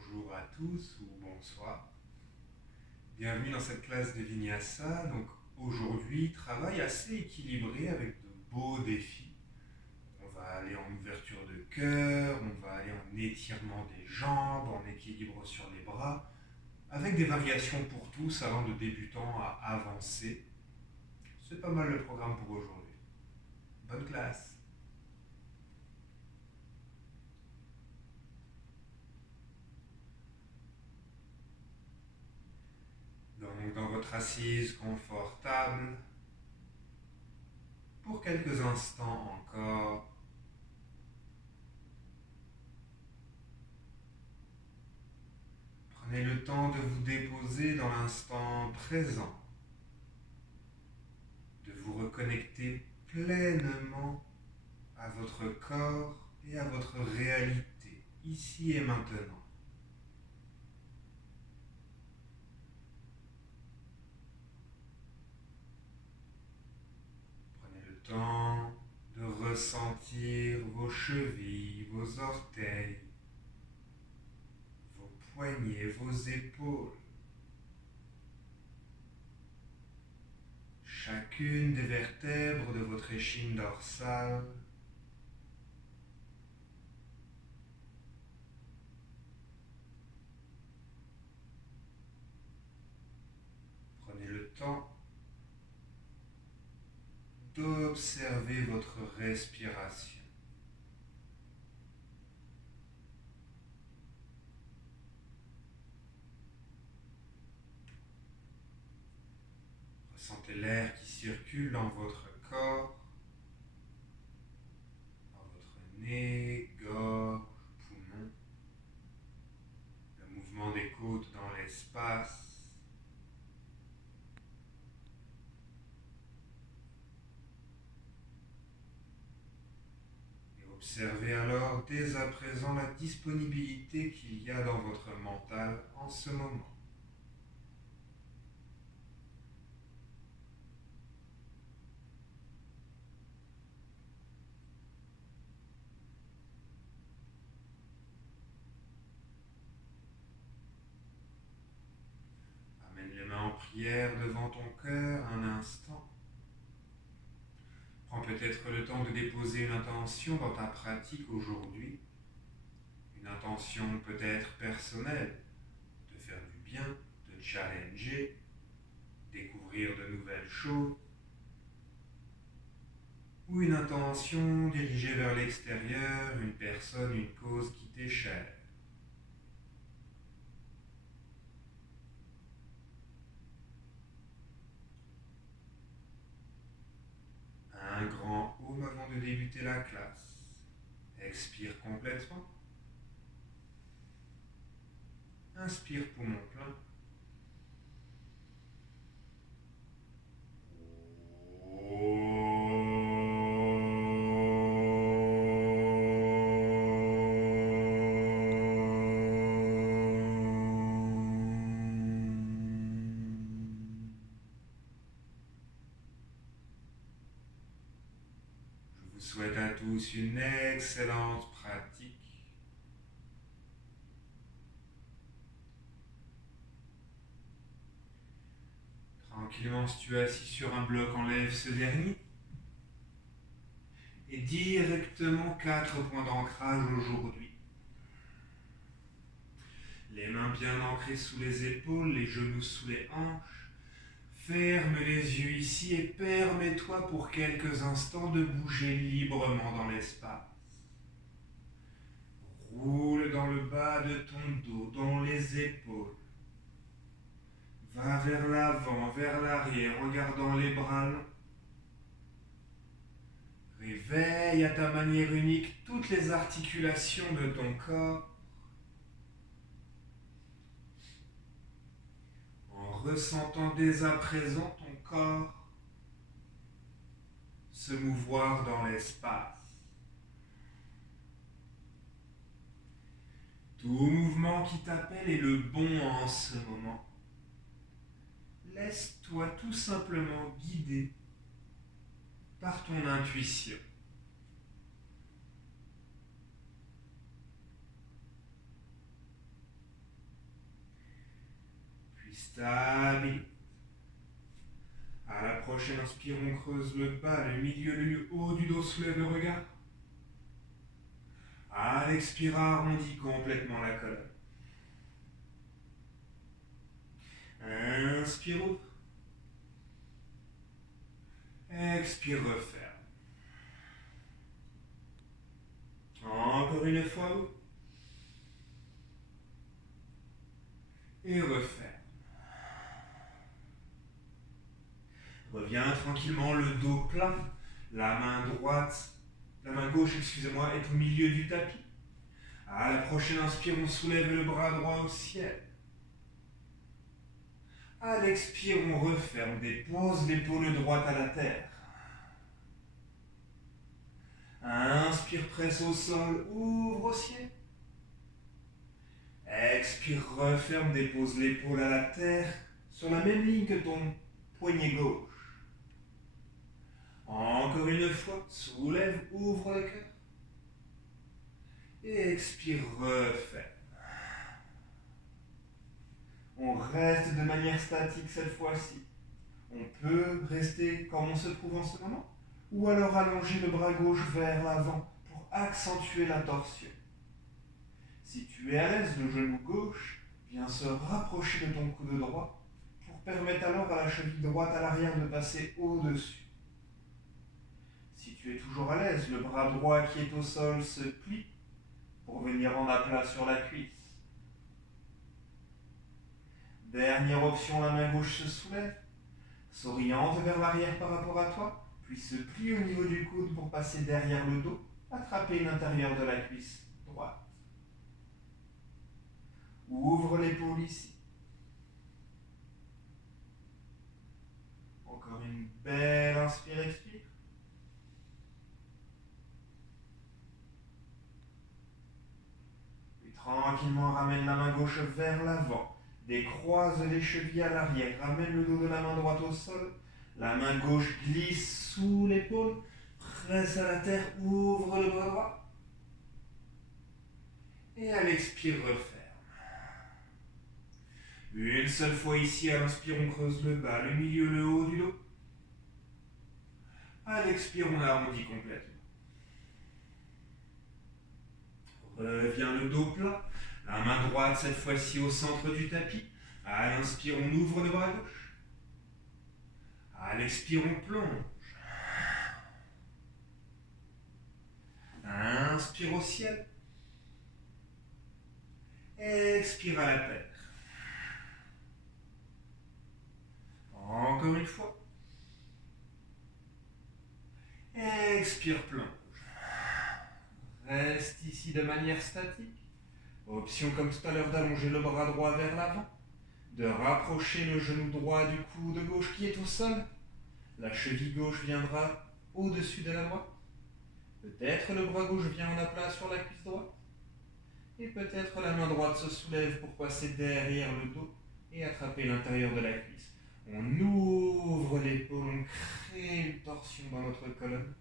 bonjour à tous ou bonsoir. Bienvenue dans cette classe de Vinyasa. Donc aujourd'hui, travail assez équilibré avec de beaux défis. On va aller en ouverture de cœur, on va aller en étirement des jambes, en équilibre sur les bras, avec des variations pour tous allant de débutant à avancé. C'est pas mal le programme pour aujourd'hui. Bonne classe. Donc dans votre assise confortable, pour quelques instants encore, prenez le temps de vous déposer dans l'instant présent, de vous reconnecter pleinement à votre corps et à votre réalité, ici et maintenant. Prenez le temps de ressentir vos chevilles, vos orteils, vos poignets, vos épaules. Chacune des vertèbres de votre échine dorsale. Prenez le temps d'observer votre respiration. Ressentez l'air qui circule dans votre corps, dans votre nez, gorge, poumons, le mouvement des côtes dans l'espace. Et observez alors dès à présent la disponibilité qu'il y a dans votre mental en ce moment. Amène les mains en prière devant ton cœur un instant. Prends peut-être le temps de déposer une intention dans ta pratique aujourd'hui. Une intention peut-être personnelle, de faire du bien, de challenger, découvrir de nouvelles choses, ou une intention dirigée vers l'extérieur, une personne, une cause qui t'est chère. Un grand Om avant de débuter la classe. Expire complètement. Inspire poumon plein. Je vous souhaite à tous une excellente pratique. Tranquillement, si tu es assis sur un bloc, enlève ce dernier. Et directement 4 points d'ancrage aujourd'hui. Les mains bien ancrées sous les épaules, les genoux sous les hanches. Ferme les yeux ici et permets-toi pour quelques instants de bouger librement dans l'espace. Roule dans le bas de ton dos, dans les épaules. Va vers l'avant, vers l'arrière, regardant les bras longs. Réveille à ta manière unique toutes les articulations de ton corps. En ressentant dès à présent ton corps se mouvoir dans l'espace. Tout mouvement qui t'appelle est le bon en ce moment. Laisse-toi tout simplement guider par ton intuition. puis stabilise. À la prochaine inspire, on creuse le bas, le milieu, le haut du dos, soulève le regard. À l'expire, arrondis complètement la colonne. Inspire, ouvre. Expire, referme. Encore une fois, ouvre. Et referme. Reviens tranquillement, le dos plat, la main gauche, excusez-moi, est au milieu du tapis. À la prochaine inspire, on soulève le bras droit au ciel. À l'expire, on referme, dépose l'épaule droite à la terre. Inspire, presse au sol, ouvre au ciel. Expire, referme, dépose l'épaule à la terre, sur la même ligne que ton poignet gauche. Encore une fois, soulève, ouvre le cœur. Et expire, referme. On reste de manière statique cette fois-ci. On peut rester comme on se trouve en ce moment, ou alors allonger le bras gauche vers l'avant pour accentuer la torsion. Si tu es à l'aise, le genou gauche vient se rapprocher de ton coude droit pour permettre alors à la cheville droite à l'arrière de passer au-dessus. Si tu es toujours à l'aise, le bras droit qui est au sol se plie pour venir en aplat sur la cuisse. Dernière option, la main gauche se soulève, s'oriente vers l'arrière par rapport à toi, puis se plie au niveau du coude pour passer derrière le dos, attraper l'intérieur de la cuisse droite. Ouvre l'épaule ici. Encore une belle inspire, expire. Puis tranquillement ramène la main gauche vers l'avant. Décroise les chevilles à l'arrière. Ramène le dos de la main droite au sol. La main gauche glisse sous l'épaule. Presse à la terre. Ouvre le bras droit. Et à l'expire, referme. Une seule fois ici, à l'inspire, on creuse le bas, le milieu, le haut du dos. À l'expire, on arrondit complètement. Reviens le dos plat. La main droite, cette fois-ci, au centre du tapis. À l'inspire, on ouvre le bras gauche. À l'expire, on plonge. Inspire au ciel. Expire à la terre. Encore une fois. Expire, plonge. Reste ici de manière statique. Option comme tout à l'heure d'allonger le bras droit vers l'avant. De rapprocher le genou droit du coude gauche qui est au sol. La cheville gauche viendra au-dessus de la droite. Peut-être le bras gauche vient en aplat sur la cuisse droite. Et peut-être la main droite se soulève pour passer derrière le dos et attraper l'intérieur de la cuisse. On ouvre l'épaule, on crée une torsion dans notre colonne.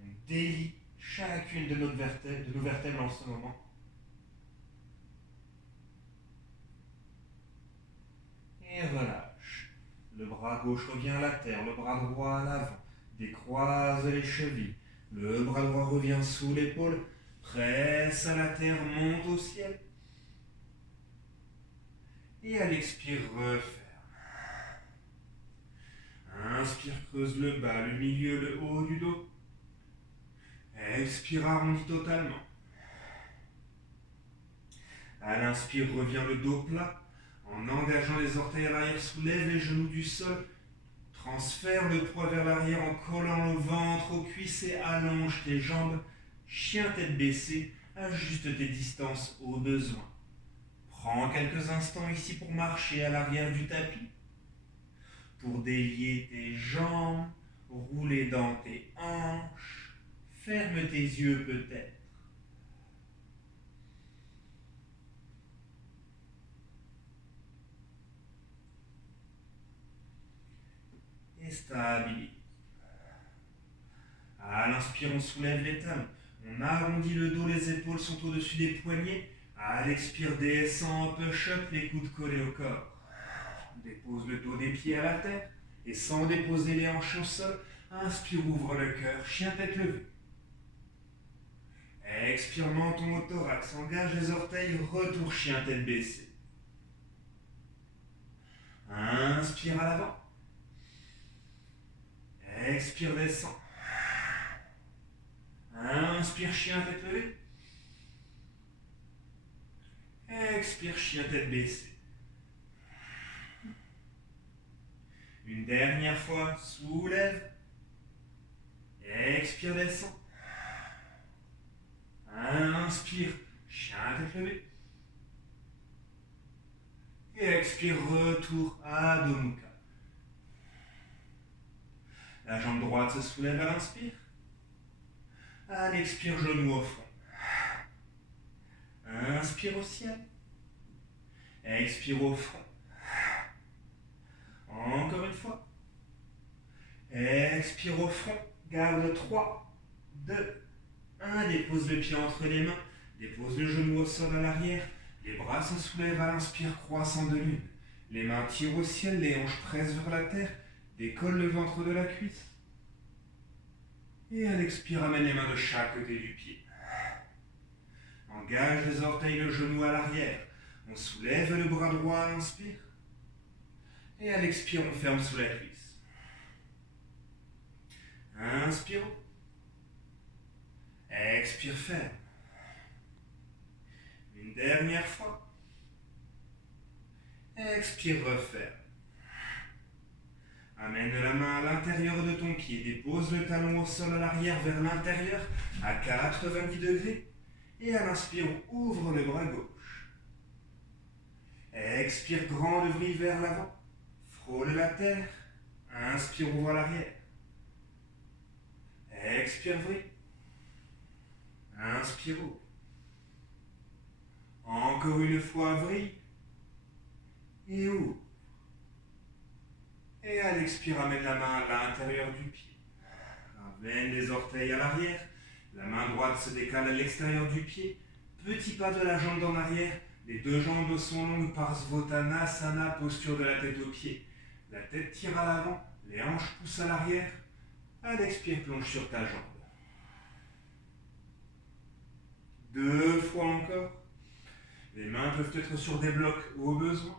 On délie chacune de nos vertèbres en ce moment. Et relâche. Le bras gauche revient à la terre, le bras droit à l'avant. Décroise les chevilles. Le bras droit revient sous l'épaule. Presse à la terre, monte au ciel. Et à l'expire, referme. Inspire, creuse le bas, le milieu, le haut du dos. Expire, arrondis totalement. À l'inspire, reviens le dos plat. En engageant les orteils à l'arrière, soulève les genoux du sol. Transfère le poids vers l'arrière en collant le ventre aux cuisses et allonge tes jambes. Chien tête baissée, ajuste tes distances au besoin. Prends quelques instants ici pour marcher à l'arrière du tapis. Pour délier tes jambes, rouler dans tes hanches. Ferme tes yeux peut-être. Et stabilise. À l'inspire, on soulève les talons. On arrondit le dos, les épaules sont au-dessus des poignets. À l'expire, descend en push-up, les coudes collés au corps. Dépose le dos des pieds à la terre et sans déposer les hanches au sol, inspire, ouvre le cœur, chien tête levée. Expire, menton au thorax, engage les orteils, retour chien tête baissée. Inspire à l'avant. Expire, descend. Inspire, chien tête levée. Expire, chien tête baissée. Une dernière fois, soulève. Expire, descend. Inspire, chien tête levée. Et expire, retour à Adho Mukha. La jambe droite se soulève à l'inspire. À l'expire, genou au front. Inspire au ciel. Expire au front. Encore une fois. Expire au front. Garde 3, 2, 1. Dépose le pied entre les mains. Dépose le genou au sol à l'arrière. Les bras se soulèvent à l'inspire, croissant de lune. Les mains tirent au ciel, les hanches pressent vers la terre. Décolle le ventre de la cuisse. Et à l'expire, amène les mains de chaque côté du pied. Engage les orteils, le genou à l'arrière. On soulève le bras droit à l'inspire. Et à l'expire, on ferme sous la cuisse. Inspire. Expire, ferme. Une dernière fois. Expire, referme. Amène la main à l'intérieur de ton pied. Dépose le talon au sol à l'arrière vers l'intérieur à 90 degrés. Et à l'inspire, ouvre le bras gauche. Expire, grande vrille vers l'avant. Frôle la terre. Inspire, ouvre l'arrière. Expire, vrille. Inspire, ouvre. Encore une fois, vrille. Et ouvre. Et à l'expire, amène la main à l'intérieur du pied. Ramène les orteils à l'arrière. La main droite se décale à l'extérieur du pied. Petit pas de la jambe en arrière. Les deux jambes sont longues par Svanasana, posture de la tête aux pieds. La tête tire à l'avant, les hanches poussent à l'arrière. À l'expire, plonge sur ta jambe. 2 fois encore. Les mains peuvent être sur des blocs ou au besoin.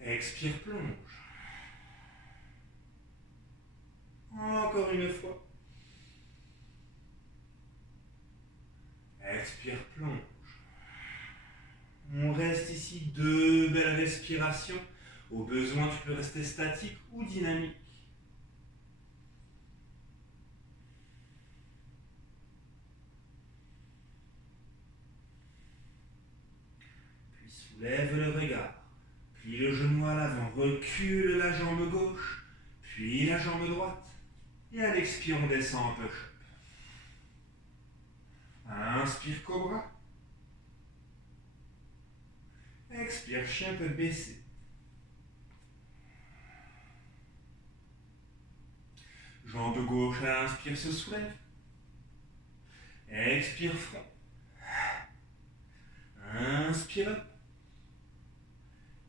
Expire, plonge. Encore une fois. Expire, plonge. On reste ici 2 belles respirations. Au besoin, tu peux rester statique ou dynamique. Puis soulève le regard. Puis le genou à l'avant. Recule la jambe gauche. Puis la jambe droite. Et à l'expire, on descend en push-up. Inspire, cobra. Expire, chien tête baissée. Jambe gauche à l'inspire se soulève. Expire, front. Inspire.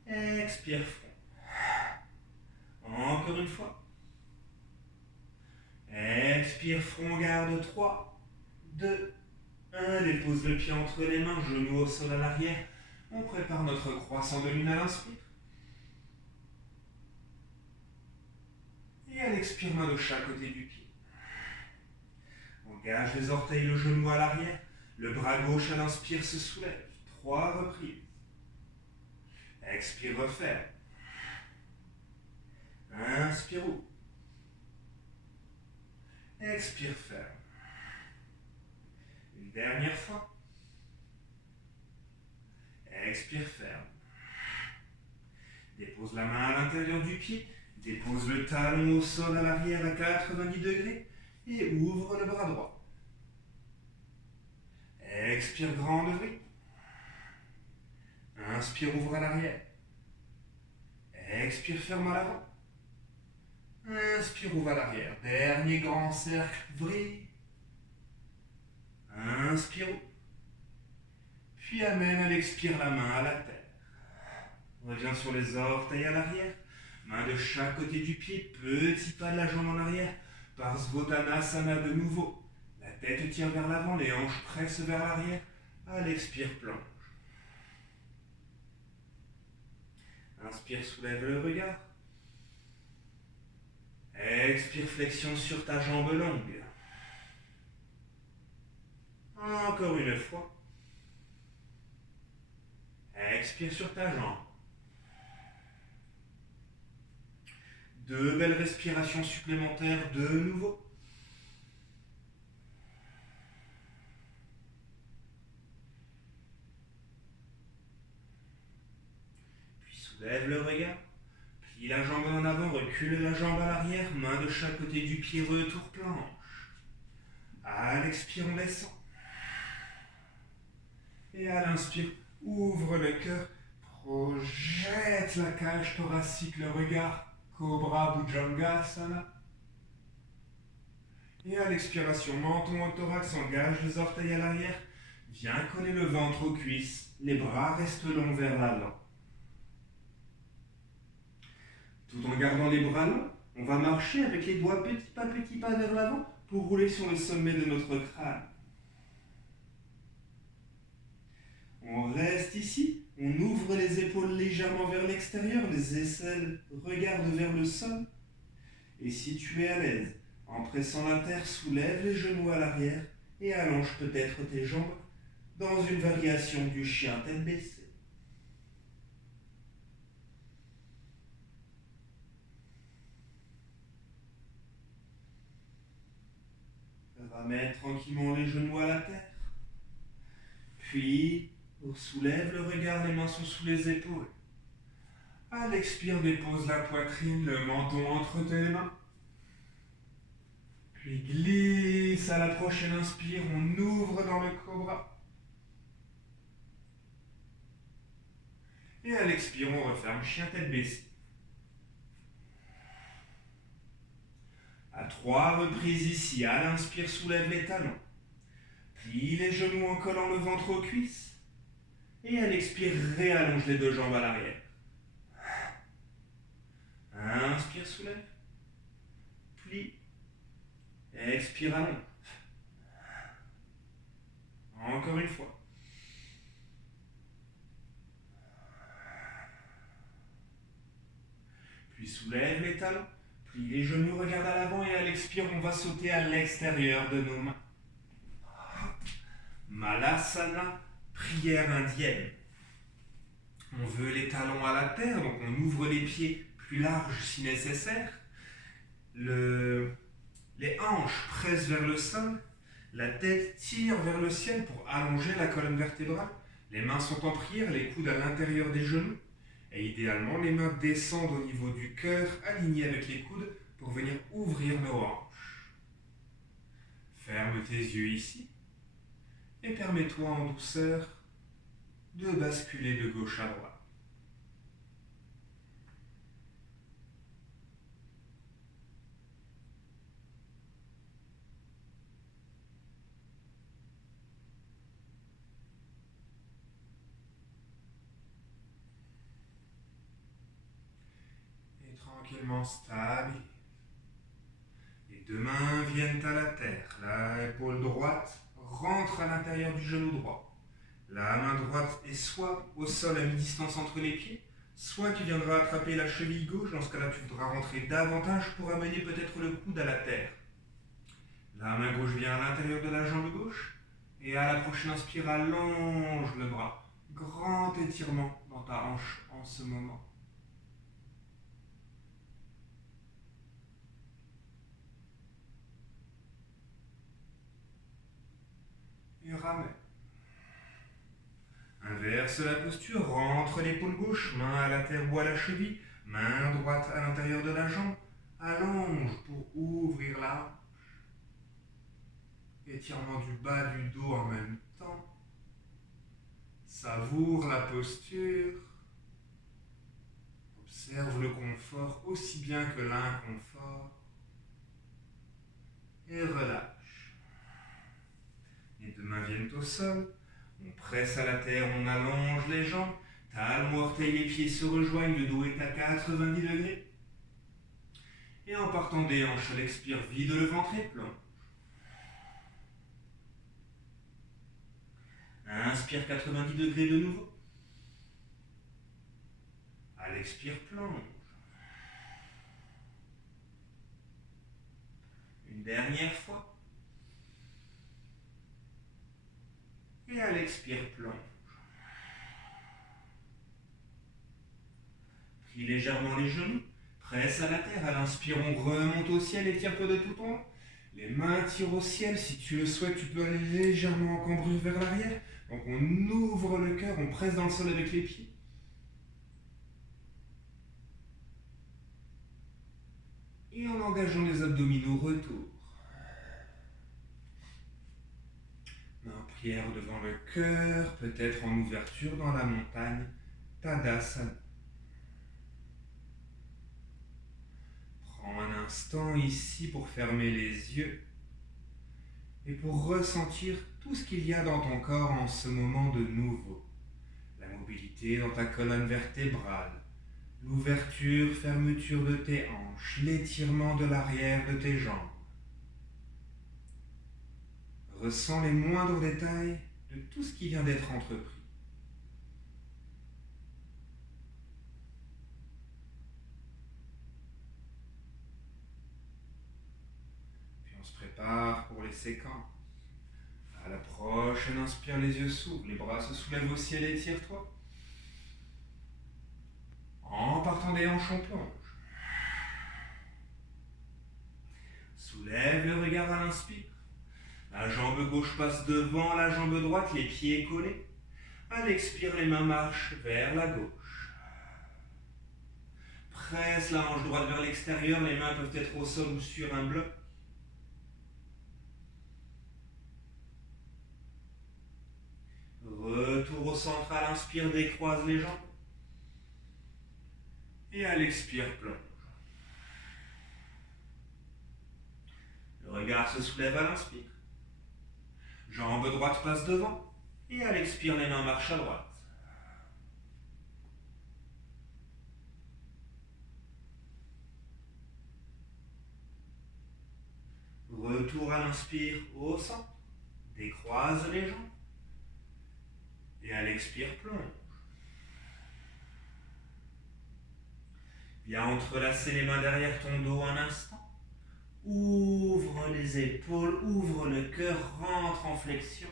Expire, front. Encore une fois. Expire, front, garde 3, 2, 1. Dépose le pied entre les mains, genou au sol à l'arrière. On prépare notre croissant de lune à l'inspire. Et à l'expire, main de chaque côté du pied. Engage les orteils, le genou à l'arrière. Le bras gauche à l'inspire se soulève. 3 reprises. Expire, referme. Inspire, ouvre. Expire, ferme. Une dernière fois. Expire, ferme. Dépose la main à l'intérieur du pied. Dépose le talon au sol à l'arrière à 90 degrés. Et ouvre le bras droit. Expire, grande vrille. Inspire, ouvre à l'arrière. Expire, ferme à l'avant. Inspire, ouvre à l'arrière. Dernier grand cercle, vrille. Inspire. Puis amène à l'expire la main à la terre. Reviens sur les orteils à l'arrière. Main de chaque côté du pied, petit pas de la jambe en arrière. Parsvottanasana de nouveau. La tête tire vers l'avant, les hanches pressent vers l'arrière. À l'expire, plonge. Inspire, soulève le regard. Expire, flexion sur ta jambe longue. Encore une fois. Expire sur ta jambe. Deux belles respirations supplémentaires de nouveau. Puis soulève le regard. Plie la jambe en avant, recule la jambe à l'arrière, main de chaque côté du pied, retour planche. À l'expire, on descend. Et à l'inspire, ouvre le cœur, projette la cage thoracique, le regard, Cobra Bhujangasana. Et à l'expiration, menton au thorax, engage les orteils à l'arrière, viens coller le ventre aux cuisses, les bras restent longs vers l'avant. Tout en gardant les bras longs, on va marcher avec les doigts petit pas vers l'avant pour rouler sur le sommet de notre crâne. On reste ici, on ouvre les épaules légèrement vers l'extérieur, les aisselles regardent vers le sol. Et si tu es à l'aise, en pressant la terre, soulève les genoux à l'arrière et allonge peut-être tes jambes dans une variation du chien tête baissée. Ramène tranquillement les genoux à la terre. Puis, soulève le regard, les mains sont sous les épaules. À l'expire, dépose la poitrine, le menton entre tes mains. Puis glisse à la prochaine inspire, on ouvre dans le cobra. Et à l'expire, on referme chien tête baissée. À 3 reprises ici, à l'inspire, soulève les talons. Plie les genoux en collant le ventre aux cuisses. Et à l'expire, réallonge les deux jambes à l'arrière. Inspire, soulève. Plie. Expire, allonge. Encore une fois. Puis soulève les talons. Plie les genoux, regarde à l'avant et à l'expire, on va sauter à l'extérieur de nos mains. Malasana, prière indienne. On veut les talons à la terre, donc on ouvre les pieds plus larges si nécessaire. Les hanches pressent vers le sol, la tête tire vers le ciel pour allonger la colonne vertébrale. Les mains sont en prière, les coudes à l'intérieur des genoux. Et idéalement, les mains descendent au niveau du cœur, alignées avec les coudes, pour venir ouvrir nos hanches. Ferme tes yeux ici et permets-toi en douceur de basculer de gauche à droite. Et tranquillement stable. Les deux mains viennent à la terre. L'épaule droite rentre à l'intérieur du genou droit. La main droite est soit au sol à mi-distance entre les pieds, soit tu viendras attraper la cheville gauche. Dans ce cas-là, tu voudras rentrer davantage pour amener peut-être le coude à la terre. La main gauche vient à l'intérieur de la jambe gauche. Et à la prochaine inspire, allonge le bras. Grand étirement dans ta hanche en ce moment. Et ramène. Inverse la posture, rentre l'épaule gauche, main à la terre ou à la cheville, main droite à l'intérieur de la jambe, allonge pour ouvrir la hanche. Étirement du bas du dos en même temps. Savoure la posture. Observe le confort aussi bien que l'inconfort. Et relâche. Les deux mains viennent au sol. On presse à la terre, on allonge les jambes. Talons, orteils, les pieds se rejoignent, le dos est à 90 degrés. Et en partant des hanches, elle expire, vide le ventre et plonge. Inspire 90 degrés de nouveau. À l'expire, plonge. Une dernière fois. Et à l'expire, plonge. Plie légèrement les genoux. Presse à la terre. À l'inspire, on remonte au ciel et tire-toi de tout ton long. Les mains tirent au ciel. Si tu le souhaites, tu peux aller légèrement en cambrure vers l'arrière. Donc on ouvre le cœur, on presse dans le sol avec les pieds. Et en engageant les abdominaux, retour. Main en prière devant le cœur, peut-être en ouverture dans la montagne, Tadasana. Prends un instant ici pour fermer les yeux et pour ressentir tout ce qu'il y a dans ton corps en ce moment de nouveau. La mobilité dans ta colonne vertébrale, l'ouverture, fermeture de tes hanches, l'étirement de l'arrière de tes jambes. Ressens les moindres détails de tout ce qui vient d'être entrepris. Puis on se prépare pour les séquences. À la prochaine inspire, les yeux s'ouvrent, les bras se soulèvent au ciel, étire-toi. En partant des hanches, on plonge. Soulève le regard à l'inspire. La jambe gauche passe devant la jambe droite, les pieds collés. À l'expire, les mains marchent vers la gauche. Presse la hanche droite vers l'extérieur, les mains peuvent être au sol ou sur un bloc. Retour au centre à l'inspire, décroise les jambes. Et à l'expire, plonge. Le regard se soulève à l'inspire. Jambe droite passe devant. Et à l'expire, les mains marchent à droite. Retour à l'inspire au centre. Décroise les jambes. Et à l'expire, plonge. Viens entrelacer les mains derrière ton dos un instant. Ouvre les épaules, ouvre le cœur, rentre en flexion.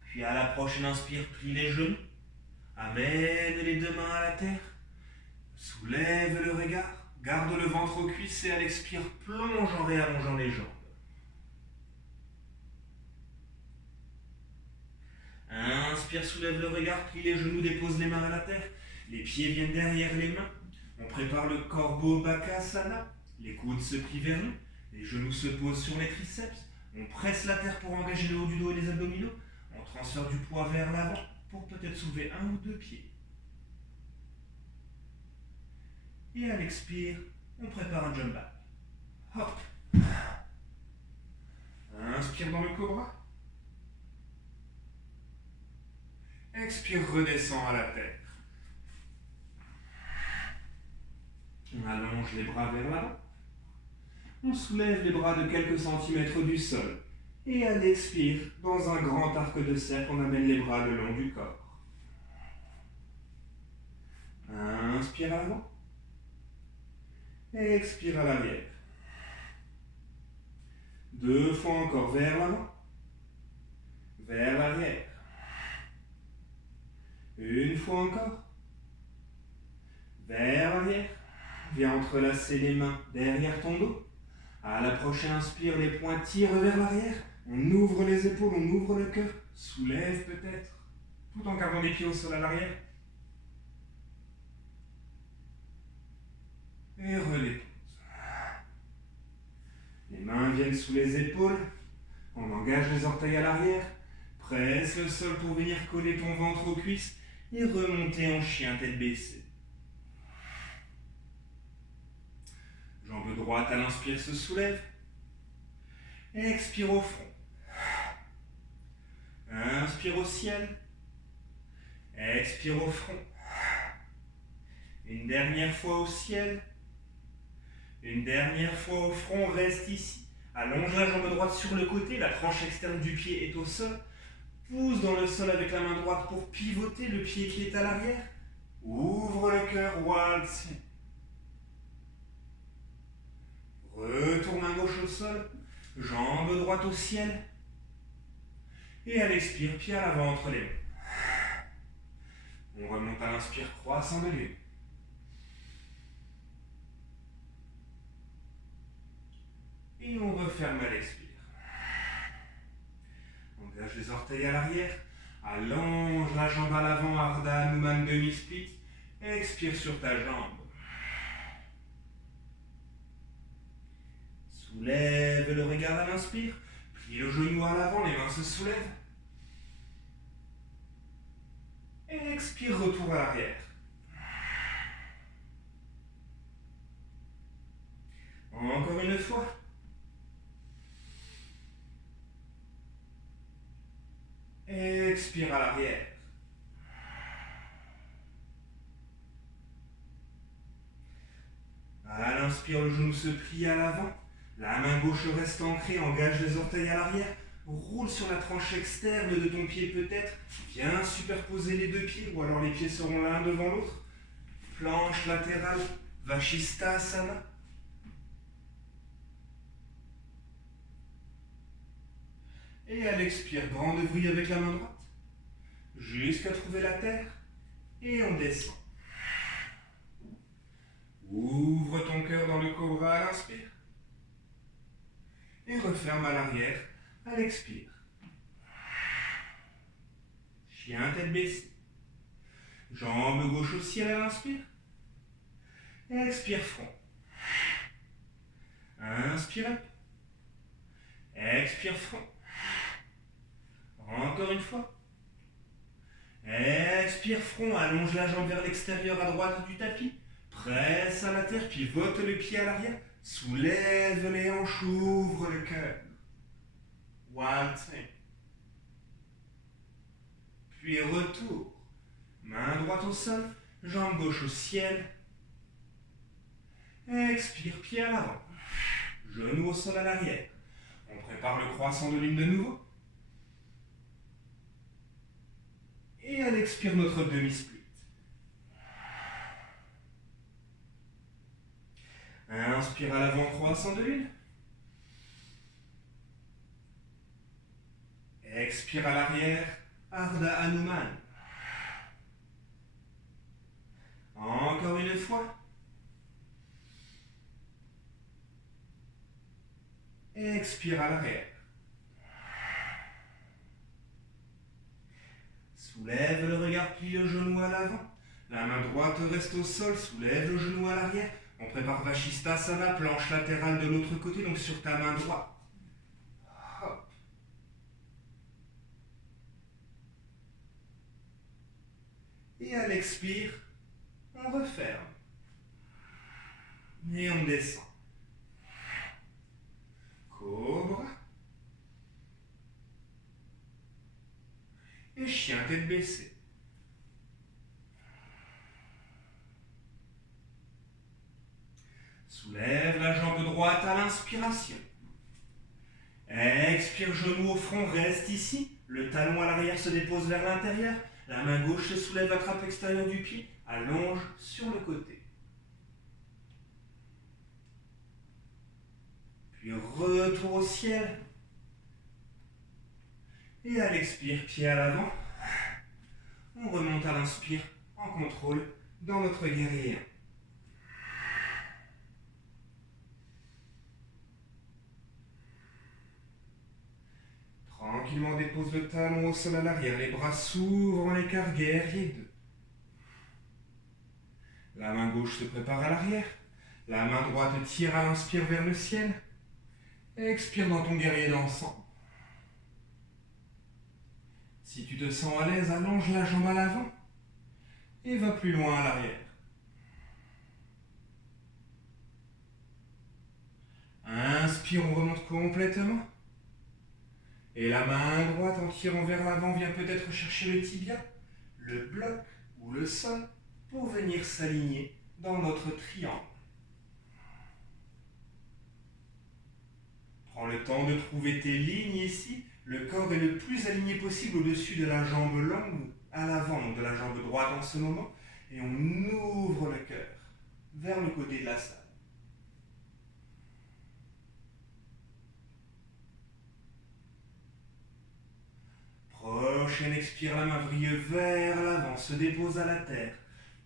Puis à la prochaine inspire, plie les genoux. Amène les deux mains à la terre. Soulève le regard. Garde le ventre aux cuisses et à l'expire, plonge en réallongeant les jambes. Inspire, soulève le regard, plie les genoux, dépose les mains à la terre. Les pieds viennent derrière les mains. On prépare le Corbeau Bakasana. Les coudes se plient vers nous. Les genoux se posent sur les triceps. On presse la terre pour engager le haut du dos et les abdominaux. On transfère du poids vers l'avant pour peut-être soulever un ou deux pieds. Et à l'expire, on prépare un jump back. Hop. Inspire dans le cobra. Expire, redescend à la terre. On allonge les bras vers l'avant. On soulève les bras de quelques centimètres du sol. Et à l'expire, dans un grand arc de cercle, on amène les bras le long du corps. Inspire à l'avant. Et expire à l'arrière. Deux fois encore vers l'avant. Vers l'arrière. Une fois encore. Vers l'arrière. Viens entrelacer les mains derrière ton dos. À la prochaine inspire, les poings tirent vers l'arrière. On ouvre les épaules, on ouvre le cœur. Soulève peut-être, tout en gardant les pieds au sol à l'arrière. Et redépose. Les mains viennent sous les épaules. On engage les orteils à l'arrière. Presse le sol pour venir coller ton ventre aux cuisses et remonter en chien tête baissée. Jambe droite à l'inspire se soulève. Expire au front. Inspire au ciel. Expire au front. Une dernière fois au ciel. Une dernière fois au front, reste ici. Allonge la jambe droite sur le côté, la tranche externe du pied est au sol. Pousse dans le sol avec la main droite pour pivoter le pied qui est à l'arrière. Ouvre le cœur, waltz. Retourne main gauche au sol, jambe droite au ciel. Et à l'expire, pied à l'avant entre les mains. On remonte à l'inspire, croissant de lune. Et on referme à l'expire. Engage les orteils à l'arrière. Allonge la jambe à l'avant, Ardha Hanuman demi-split. Expire sur ta jambe. Soulève le regard à l'inspire. Plie le genou à l'avant, les mains se soulèvent. Expire, retour à l'arrière. Encore une fois. Expire à l'arrière. À l'inspire, le genou se plie à l'avant. La main gauche reste ancrée, engage les orteils à l'arrière. Roule sur la tranche externe de ton pied peut-être. Viens superposer les deux pieds, ou alors les pieds seront l'un devant l'autre. Planche latérale, Vashisthasana. Et à l'expire, grande vrille avec la main droite. Jusqu'à trouver la terre. Et on descend. Ouvre ton cœur dans le cobra à l'inspire. Et referme à l'arrière à l'expire. Chien tête baissée. Jambe gauche au ciel à l'inspire. Expire front. Inspire up. Expire front. Encore une fois. Expire front, allonge la jambe vers l'extérieur à droite du tapis. Presse à la terre, pivote le pied à l'arrière. Soulève les hanches, ouvre le cœur. Waltzing. Puis retour. Main droite au sol, jambe gauche au ciel. Expire, pied à l'avant. Genou au sol à l'arrière. On prépare le croissant de lune de nouveau. Et à l'expire, notre demi-split. Inspire à l'avant, croissant de lune. Expire à l'arrière, Ardha Hanuman. Encore une fois. Expire à l'arrière. Soulève le regard, plie le genou à l'avant. La main droite reste au sol, soulève le genou à l'arrière. On prépare Vashisthasana, planche latérale de l'autre côté, donc sur ta main droite. Hop. Et à l'expire, on referme. Et on descend. Cobra. Et chien tête baissée. Soulève la jambe droite à l'inspiration. Expire, genou au front, reste ici. Le talon à l'arrière se dépose vers l'intérieur. La main gauche se soulève, attrape l'extérieur du pied, allonge sur le côté. Puis retour au ciel. Et à l'expire, pied à l'avant. On remonte à l'inspire, en contrôle, dans notre guerrier. Tranquillement dépose le talon au sol à l'arrière, les bras s'ouvrent en écart guerrier 2. La main gauche se prépare à l'arrière, la main droite tire à l'inspire vers le ciel. Expire dans ton guerrier dansant. Si tu te sens à l'aise, allonge la jambe à l'avant et va plus loin à l'arrière. Inspire, on remonte complètement. Et la main droite en tirant vers l'avant vient peut-être chercher le tibia, le bloc ou le sol pour venir s'aligner dans notre triangle. Prends le temps de trouver tes lignes ici. Le corps est le plus aligné possible au-dessus de la jambe longue, à l'avant donc de la jambe droite en ce moment. Et on ouvre le cœur vers le côté de la salle. Prochaine expire, la main vrille vers l'avant, se dépose à la terre.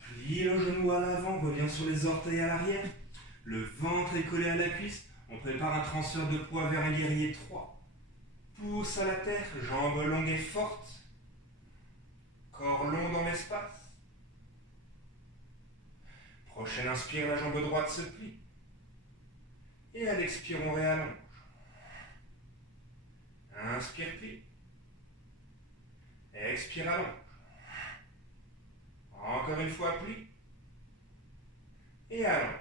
Plie le genou à l'avant, revient sur les orteils à l'arrière. Le ventre est collé à la cuisse. On prépare un transfert de poids vers un guerrier 3. Pouce à la terre, jambes longues et fortes. Corps long dans l'espace. Prochaine inspire, la jambe droite se plie. Et à l'expire, on réallonge. Inspire, plie. Expire, allonge. Encore une fois, plie. Et allonge.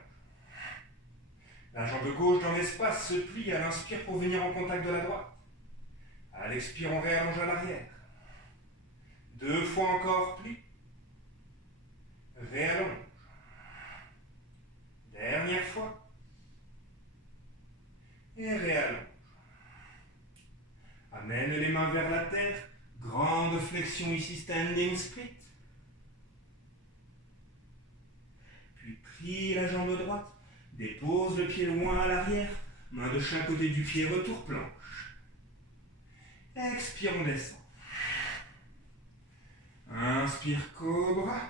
La jambe gauche dans l'espace se plie à l'inspire pour venir en contact de la droite. À l'expire, on réallonge à l'arrière. 2 fois encore, plie. Réallonge. Dernière fois. Et réallonge. Amène les mains vers la terre. Grande flexion ici, standing split. Puis plie la jambe droite. Dépose le pied loin à l'arrière. Main de chaque côté du pied, retour planche. Expire, on descend. Inspire, cobra.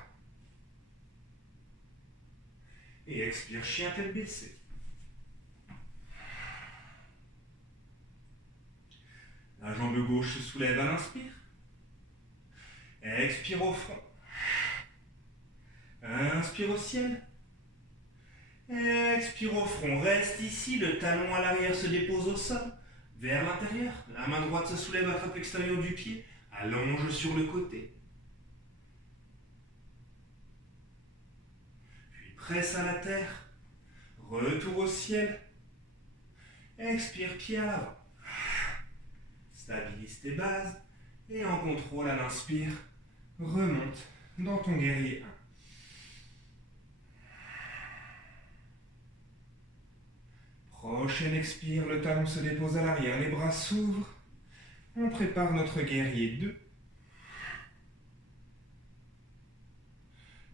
Et expire, chien tête baissée. La jambe gauche se soulève à l'inspire. Expire au front. Inspire au ciel. Expire au front. Reste ici. Le talon à l'arrière se dépose au sol. Vers l'intérieur. La main droite se soulève, attrape l'extérieur du pied. Allonge sur le côté. Puis presse à la terre. Retour au ciel. Expire, pied à l'avant. Stabilise tes bases. Et en contrôle, à l'inspire, remonte dans ton guerrier 1. Prochaine expire, le talon se dépose à l'arrière, les bras s'ouvrent. On prépare notre guerrier 2.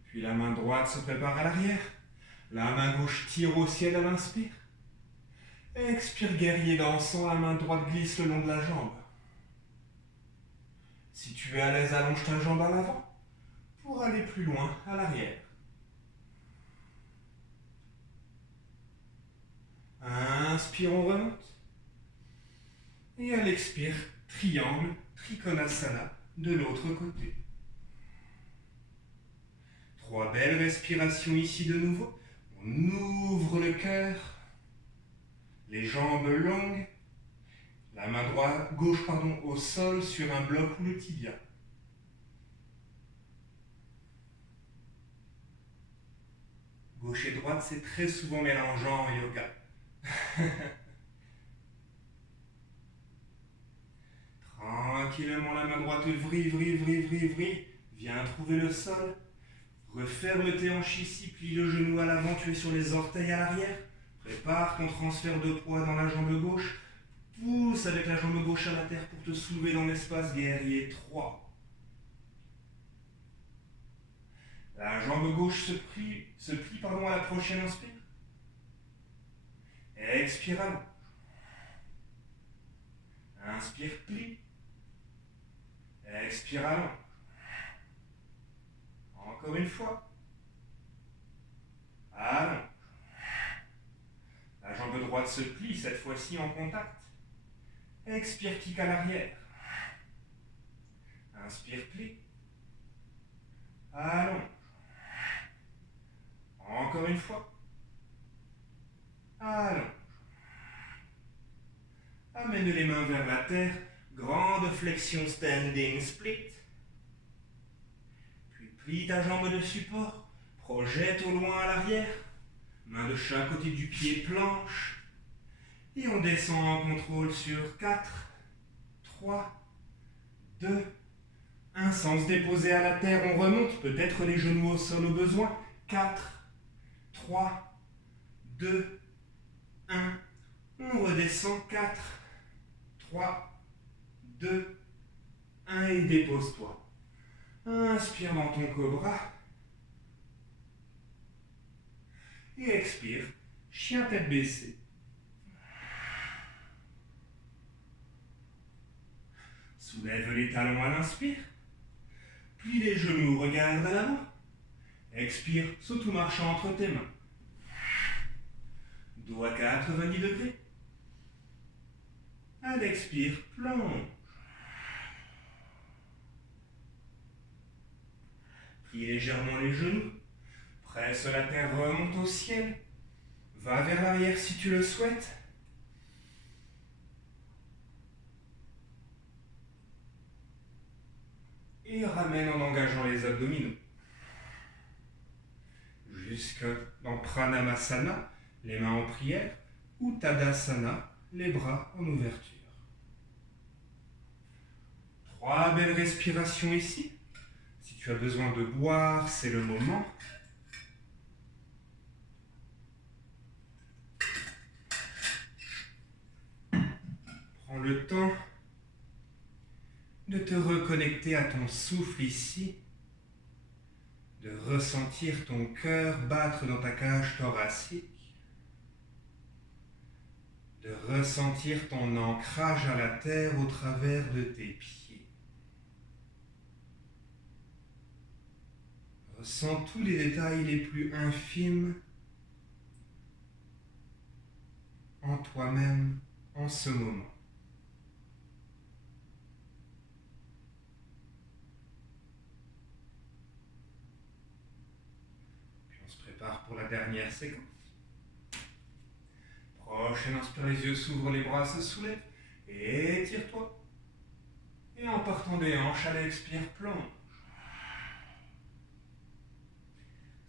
Puis la main droite se prépare à l'arrière. La main gauche tire au ciel à l'inspire. Expire, guerrier dansant, la main droite glisse le long de la jambe. Si tu es à l'aise, allonge ta jambe à l'avant pour aller plus loin à l'arrière. Inspire, on remonte. Et à l'expire, triangle, trikonasana de l'autre côté. 3 belles respirations ici de nouveau. On ouvre le cœur, les jambes longues, la main gauche au sol sur un bloc ou le tibia. Gauche et droite, c'est très souvent mélangeant en yoga. Tranquillement, la main droite vrille. Viens trouver le sol. Referme tes hanches ici, plie le genou à l'avant, tu es sur les orteils à l'arrière. Prépare ton transfert de poids dans la jambe gauche. Pousse avec la jambe gauche à la terre pour te soulever dans l'espace, guerrier 3. La jambe gauche se plie à la prochaine inspire. Expire, allonge. Inspire, plie. Expire, allonge. Encore une fois. Allonge. La jambe droite se plie, cette fois-ci en contact. Expire, kick à l'arrière. Inspire, plie. Allonge. Encore une fois. Allonge. Amène les mains vers la terre. Grande flexion standing split. Puis plie ta jambe de support. Projette au loin à l'arrière. Main de chaque côté du pied, planche. Et on descend en contrôle sur 4, 3, 2, 1. Sans se déposer à la terre, on remonte. Peut-être les genoux au sol au besoin. 4, 3, 2, 1. On redescend. 4, 3, 2, 1 et dépose-toi. Inspire dans ton cobra. Et expire. Chien tête baissée. Soulève les talons à l'inspire. Plie les genoux, regarde à l'avant. Expire, saute ou marchant entre tes mains. Dos à 90 degrés. À l'expire, plonge. Plie légèrement les genoux. Presse la terre, remonte au ciel. Va vers l'arrière si tu le souhaites. Et ramène en engageant les abdominaux. Jusque dans Pranamasana, les mains en prière, ou Tadasana, les bras en ouverture. 3 belles respirations ici. Si tu as besoin de boire, c'est le moment. Prends le temps de te reconnecter à ton souffle ici, de ressentir ton cœur battre dans ta cage thoracique, de ressentir ton ancrage à la terre au travers de tes pieds. Ressens tous les détails les plus infimes en toi-même en ce moment. Pour la dernière séquence. Prochaine, inspire, les yeux s'ouvrent, les bras se soulèvent. Étire-toi. Et en partant des hanches, à l'expire, plonge.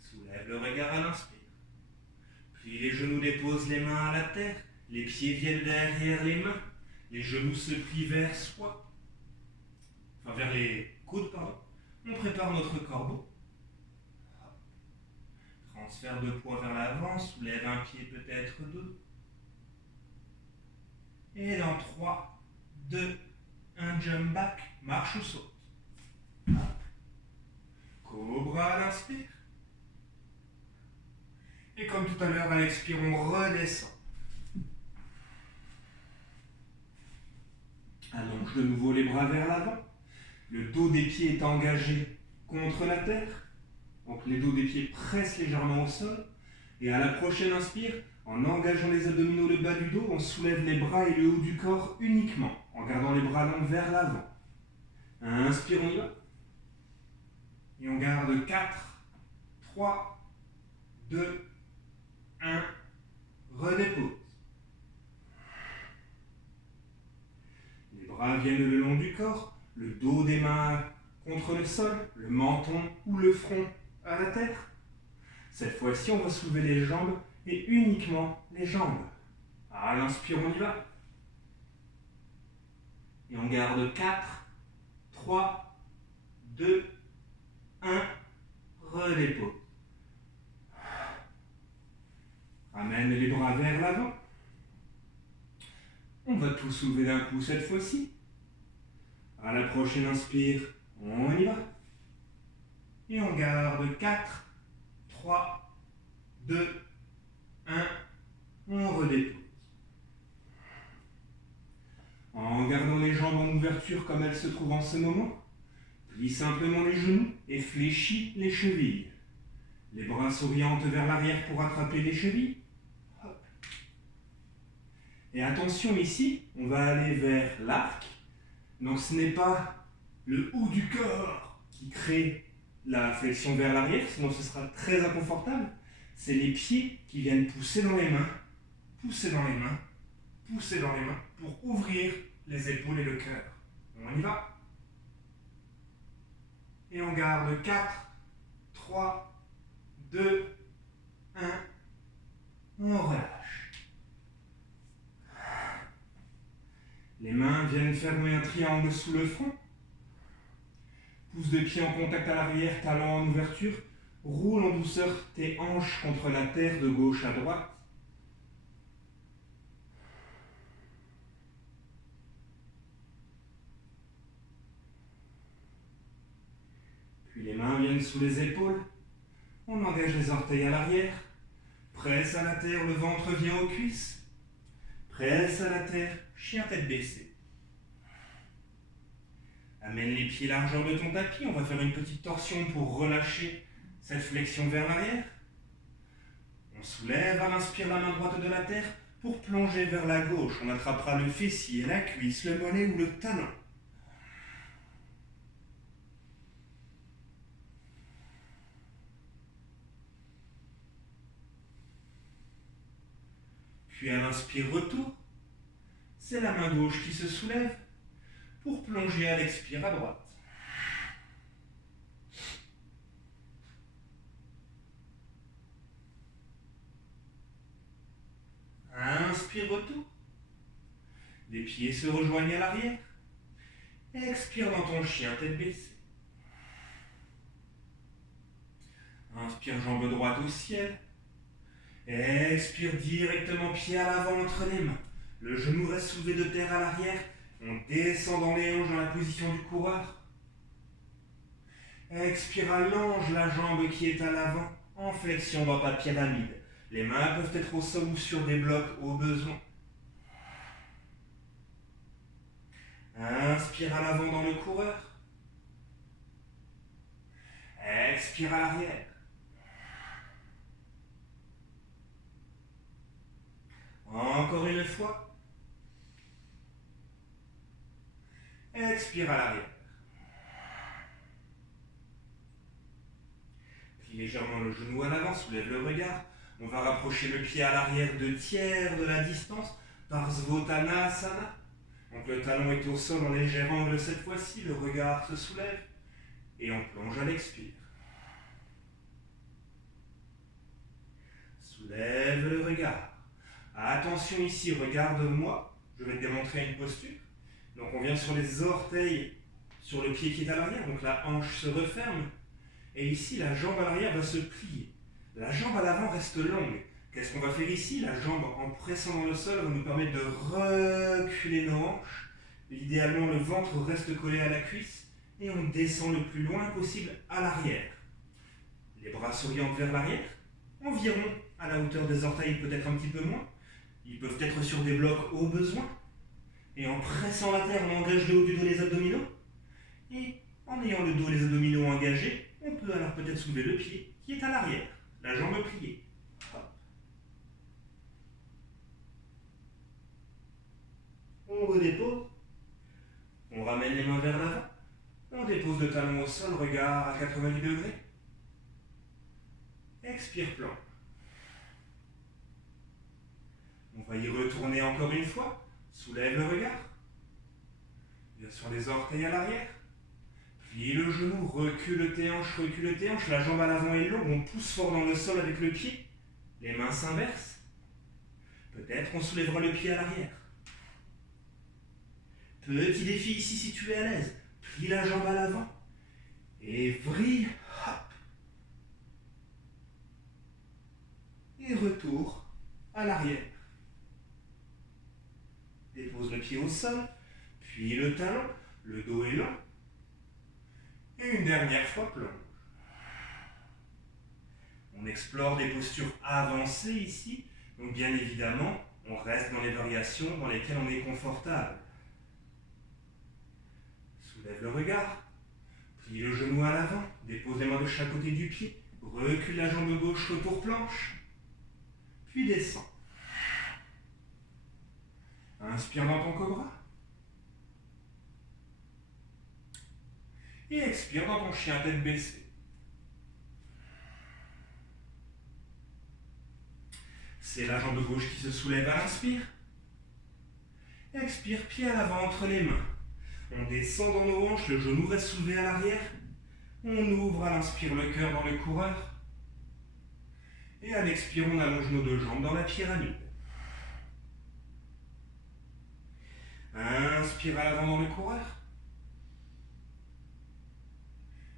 Soulève le regard à l'inspire. Plie les genoux, dépose les mains à la terre. Les pieds viennent derrière les mains. Les genoux se plient vers soi. Enfin, vers les coudes, pardon. On prépare notre corbeau. Transfert de poids vers l'avant, soulève un pied, peut-être deux. Et dans 3, 2, 1, jump back, marche ou saute. Cobra à l'inspire. Et comme tout à l'heure, à l'expire, on redescend. Allonge de nouveau les bras vers l'avant. Le dos des pieds est engagé contre la terre. Donc les dos des pieds pressent légèrement au sol. Et à la prochaine inspire, en engageant les abdominaux, le bas du dos, on soulève les bras et le haut du corps uniquement, en gardant les bras longs vers l'avant. Inspire, on y va. Et on garde 4, 3, 2, 1. Redépose. Les bras viennent le long du corps, le dos des mains contre le sol, le menton ou le front à la terre. Cette fois-ci, on va soulever les jambes et uniquement les jambes. À l'inspire, on y va. Et on garde 4, 3, 2, 1. Redépose. Ramène les bras vers l'avant. On va tout soulever d'un coup cette fois-ci. À la prochaine inspire, on y va. Et on garde 4, 3, 2, 1. On redépose. En gardant les jambes en ouverture comme elles se trouvent en ce moment, plie simplement les genoux et fléchis les chevilles. Les bras s'orientent vers l'arrière pour attraper les chevilles. Et attention ici, on va aller vers l'arc. Donc ce n'est pas le haut du corps qui crée la flexion vers l'arrière, sinon ce sera très inconfortable. C'est les pieds qui viennent pousser dans les mains, pousser dans les mains, pousser dans les mains pour ouvrir les épaules et le cœur. On y va. Et on garde 4, 3, 2, 1. On relâche. Les mains viennent fermer un triangle sous le front. Pouce de pied en contact à l'arrière, talon en ouverture. Roule en douceur tes hanches contre la terre de gauche à droite. Puis les mains viennent sous les épaules. On engage les orteils à l'arrière. Presse à la terre, le ventre vient aux cuisses. Presse à la terre, chien tête baissée. Amène les pieds largeur de ton tapis. On va faire une petite torsion pour relâcher cette flexion vers l'arrière. On soulève, à l'inspire la main droite de la terre pour plonger vers la gauche. On attrapera le fessier, la cuisse, le mollet ou le talon. Puis à l'inspire, retour. C'est la main gauche qui se soulève pour plonger à l'expire à droite. Inspire, retour. Les pieds se rejoignent à l'arrière. Expire dans ton chien, tête baissée. Inspire, jambe droite au ciel. Expire directement, pied à l'avant entre les mains. Le genou reste soulevé de terre à l'arrière. On descend dans les hanches dans la position du coureur. Expire, allonge la jambe qui est à l'avant en flexion dans ta pyramide. Les mains peuvent être au sol ou sur des blocs au besoin. Inspire à l'avant dans le coureur. Expire à l'arrière. Encore une fois. Expire à l'arrière. Plie légèrement le genou à l'avant, soulève le regard. On va rapprocher le pied à l'arrière de tiers de la distance par Svanasana. Donc le talon est au sol en léger angle cette fois-ci, le regard se soulève et on plonge à l'expire. Soulève le regard. Attention ici, regarde-moi. Je vais te démontrer une posture. Donc on vient sur les orteils, sur le pied qui est à l'arrière, donc la hanche se referme. Et ici, la jambe à l'arrière va se plier. La jambe à l'avant reste longue. Qu'est-ce qu'on va faire ici? La jambe, en pressant dans le sol, va nous permettre de reculer nos hanches. Idéalement, le ventre reste collé à la cuisse et on descend le plus loin possible à l'arrière. Les bras s'orientent vers l'arrière, environ à la hauteur des orteils, peut-être un petit peu moins. Ils peuvent être sur des blocs au besoin. Et en pressant la terre, on engage le haut du dos, les abdominaux. Et en ayant le dos et les abdominaux engagés, on peut alors peut-être soulever le pied qui est à l'arrière, la jambe pliée. Hop. On redépose. On ramène les mains vers l'avant. On dépose le talon au sol, regard à 90 degrés. Expire, plonge. On va y retourner encore une fois. Soulève le regard. Bien sur les orteils à l'arrière. Plie le genou, recule tes hanches, recule tes hanches. La jambe à l'avant est longue, on pousse fort dans le sol avec le pied. Les mains s'inversent. Peut-être on soulèvera le pied à l'arrière. Petit défi ici si tu es à l'aise. Plie la jambe à l'avant. Et vrille. Hop. Et retour à l'arrière. Dépose le pied au sol, puis le talon, le dos est long. Et une dernière fois, plonge. On explore des postures avancées ici, donc bien évidemment, on reste dans les variations dans lesquelles on est confortable. Soulève le regard, plie le genou à l'avant, dépose les mains de chaque côté du pied, recule la jambe gauche, retour planche, puis descend. Inspire dans ton cobra. Et expire dans ton chien tête baissée. C'est la jambe gauche qui se soulève à l'inspire. Expire, pied à l'avant entre les mains. On descend dans nos hanches, le genou reste soulevé à l'arrière. On ouvre à l'inspire le cœur dans le coureur. Et à l'expire, on allonge nos deux jambes dans la pyramide. Inspire à l'avant dans le coureur.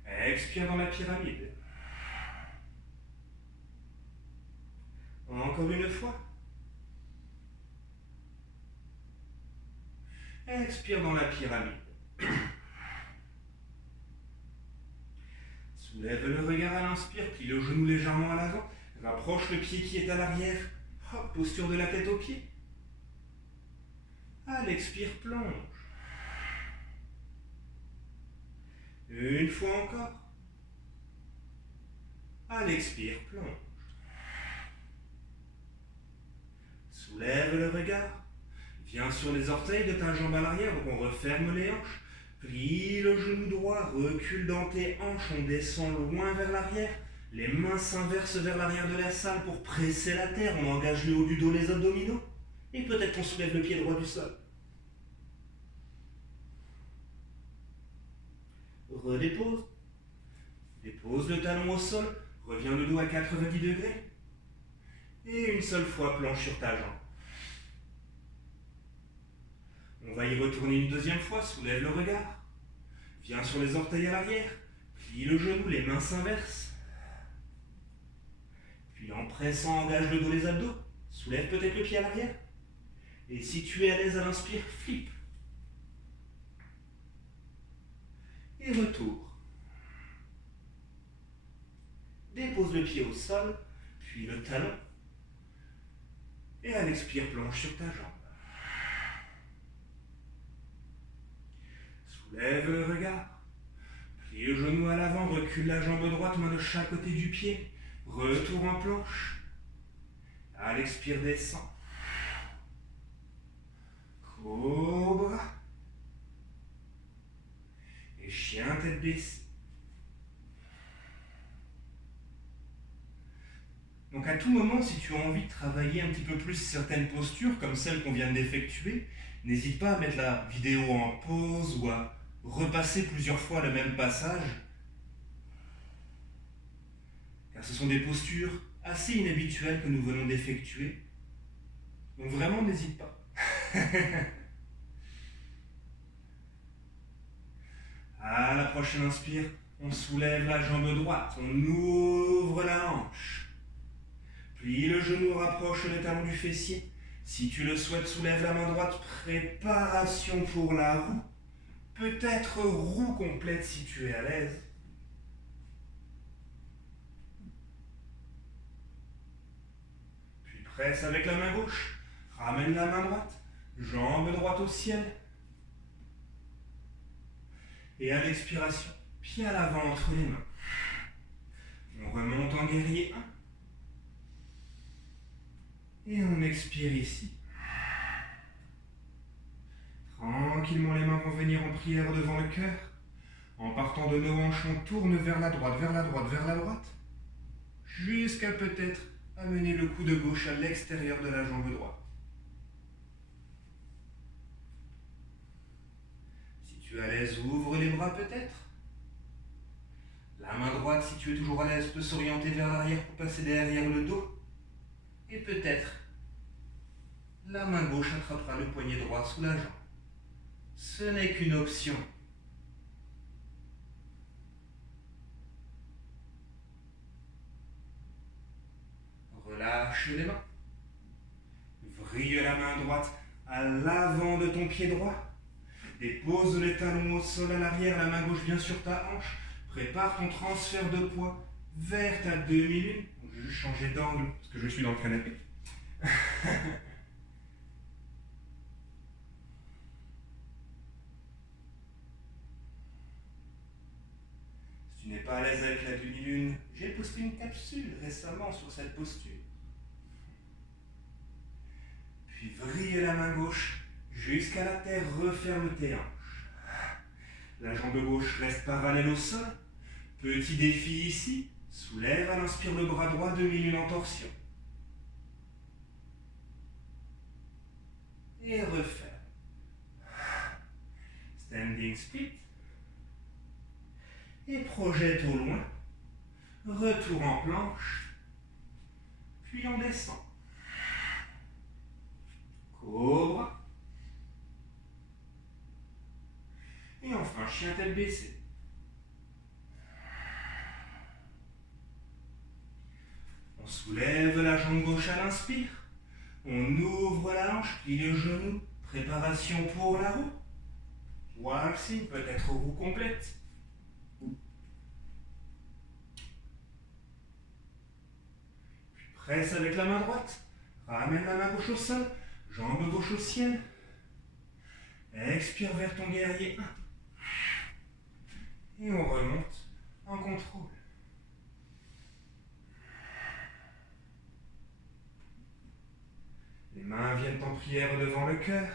Expire dans la pyramide. Encore une fois. Expire dans la pyramide. Soulève le regard à l'inspire, plie le genou légèrement à l'avant, rapproche le pied qui est à l'arrière. Hop, posture de la tête aux pieds. À l'expire, plonge. Une fois encore. À l'expire, plonge. Soulève le regard. Viens sur les orteils de ta jambe à l'arrière, donc on referme les hanches. Plie le genou droit, recule dans tes hanches, on descend loin vers l'arrière. Les mains s'inversent vers l'arrière de la salle pour presser la terre. On engage le haut du dos, les abdominaux. Et peut-être qu'on soulève le pied droit du sol. Redépose. Dépose le talon au sol. Reviens le dos à 90 degrés. Et une seule fois, planche sur ta jambe. On va y retourner une deuxième fois. Soulève le regard. Viens sur les orteils à l'arrière. Plie le genou, les mains s'inversent. Puis en pressant, engage le dos, les abdos. Soulève peut-être le pied à l'arrière. Et si tu es à l'aise à l'inspire, flippe. Et retour. Dépose le pied au sol, puis le talon. Et à l'expire, plonge sur ta jambe. Soulève le regard. Plie le genou à l'avant, recule la jambe droite, main de chaque côté du pied. Retour en planche. À l'expire, descend. Cobra. Et chien tête baissée. Donc à tout moment, si tu as envie de travailler un petit peu plus certaines postures, comme celle qu'on vient d'effectuer, n'hésite pas à mettre la vidéo en pause ou à repasser plusieurs fois le même passage. Car ce sont des postures assez inhabituelles que nous venons d'effectuer. Donc vraiment, n'hésite pas. À la prochaine inspire, on soulève la jambe droite, on ouvre la hanche. Plie le genou, rapproche le talon du fessier. Si tu le souhaites, soulève la main droite, préparation pour la roue. Peut-être roue complète si tu es à l'aise. Puis presse avec la main gauche, ramène la main droite, jambe droite au ciel. Et à l'expiration, pied à l'avant entre les mains. On remonte en guerrier 1. Et on expire ici. Tranquillement, les mains vont venir en prière devant le cœur. En partant de nos hanches, on tourne vers la droite, vers la droite, vers la droite. Jusqu'à peut-être amener le coude gauche à l'extérieur de la jambe droite. Si tu es à l'aise, ouvre les bras peut-être. La main droite, si tu es toujours à l'aise, peut s'orienter vers l'arrière pour passer derrière le dos. Et peut-être, la main gauche attrapera le poignet droit sous la jambe. Ce n'est qu'une option. Relâche les mains. Vrille la main droite à l'avant de ton pied droit. Dépose les talons au sol à l'arrière, la main gauche bien sur ta hanche. Prépare ton transfert de poids vers ta demi-lune. Je vais juste changer d'angle parce que je suis dans le canapé. Si tu n'es pas à l'aise avec la demi-lune, j'ai posté une capsule récemment sur cette posture. Puis vrille la main gauche jusqu'à la terre, referme tes hanches. La jambe gauche reste parallèle au sol. Petit défi ici. Soulève à l'inspire le bras droit, demi-lune en torsion. Et referme. Standing split. Et projette au loin. Retour en planche. Puis on descend. Cobra. Et enfin, chien tête baissée. On soulève la jambe gauche à l'inspire. On ouvre la hanche, plie le genou. Préparation pour la roue. Waltzing, peut-être roue complète. Puis presse avec la main droite. Ramène la main gauche au sol. Jambe gauche au ciel. Expire vers ton guerrier 1. Et on remonte en contrôle. Les mains viennent en prière devant le cœur.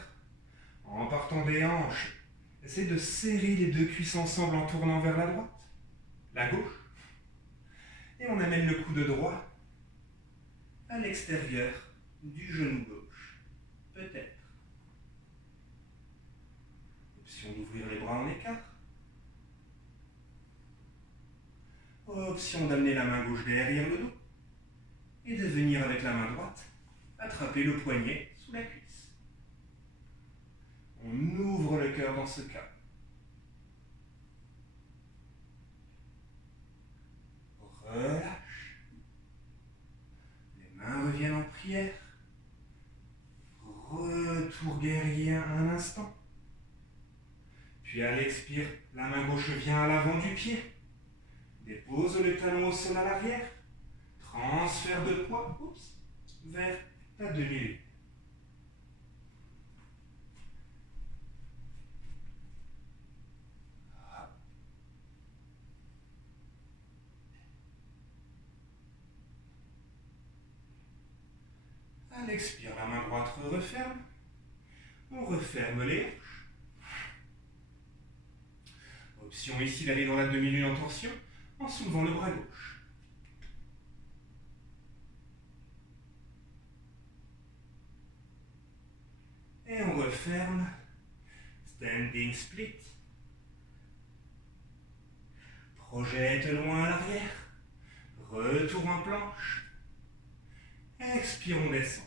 En partant des hanches, essaye de serrer les deux cuisses ensemble en tournant vers la droite, la gauche. Et on amène le coude droit à l'extérieur du genou gauche. Peut-être. Option d'ouvrir les bras en écart. Option d'amener la main gauche derrière le dos. Et de venir avec la main droite attraper le poignet sous la cuisse. On ouvre le cœur dans ce cas. Relâche. Les mains reviennent en prière. Retour guerrier un instant. Puis à l'expire, la main gauche vient à l'avant du pied. Dépose le talon au sol à l'arrière. Transfert de poids vers ta demi-lune. À l'expire, la main droite referme. On referme les hanches. Option ici d'aller dans la demi-lune en torsion en soulevant le bras gauche. Et on referme. Standing split. Projette loin à l'arrière. Retour en planche. Expire, on descend.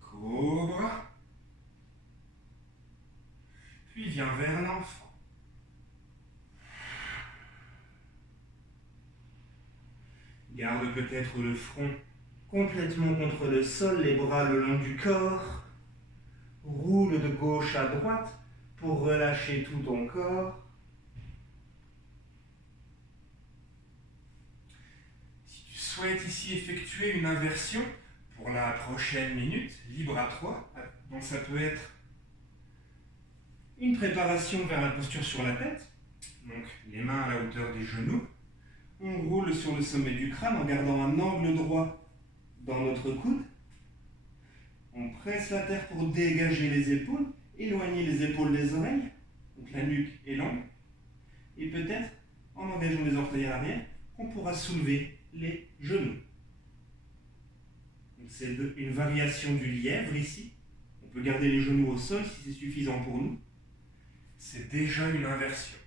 Cobra. Puis viens vers l'enfant. Garde peut-être le front complètement contre le sol, les bras le long du corps. Roule de gauche à droite pour relâcher tout ton corps. Si tu souhaites ici effectuer une inversion pour la prochaine minute, libre à toi, donc ça peut être une préparation vers la posture sur la tête, donc les mains à la hauteur des genoux. On roule sur le sommet du crâne en gardant un angle droit dans notre coude. On presse la terre pour dégager les épaules, éloigner les épaules des oreilles, donc la nuque et l'angle. Et peut-être, en engageant les orteils à l'arrière, on pourra soulever les genoux. C'est une variation du lièvre ici. On peut garder les genoux au sol si c'est suffisant pour nous. C'est déjà une inversion.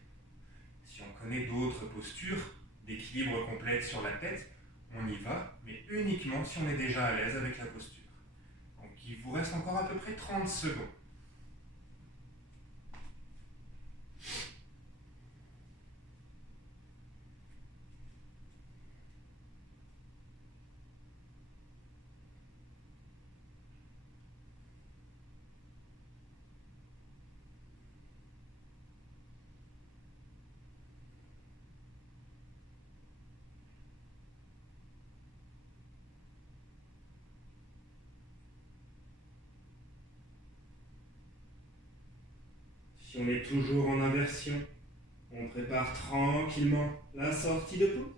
Si on connaît d'autres postures d'équilibre complète sur la tête, on y va, mais uniquement si on est déjà à l'aise avec la posture. Donc il vous reste encore à peu près 30 secondes. Si on est toujours en inversion, on prépare tranquillement la sortie de pause.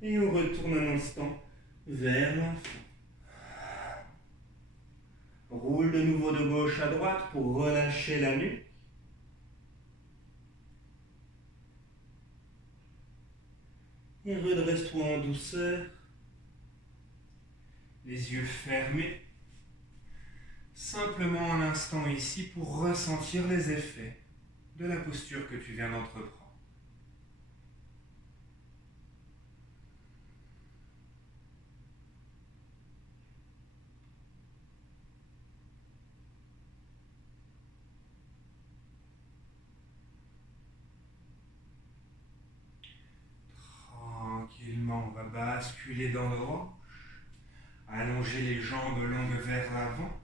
Et on retourne un instant vers l'enfant. Roule de nouveau de gauche à droite pour relâcher la nuque. Et redresse-toi en douceur. Les yeux fermés. Simplement un instant ici pour ressentir les effets de la posture que tu viens d'entreprendre. basculer dans nos hanches. Allonger les jambes longues vers l'avant.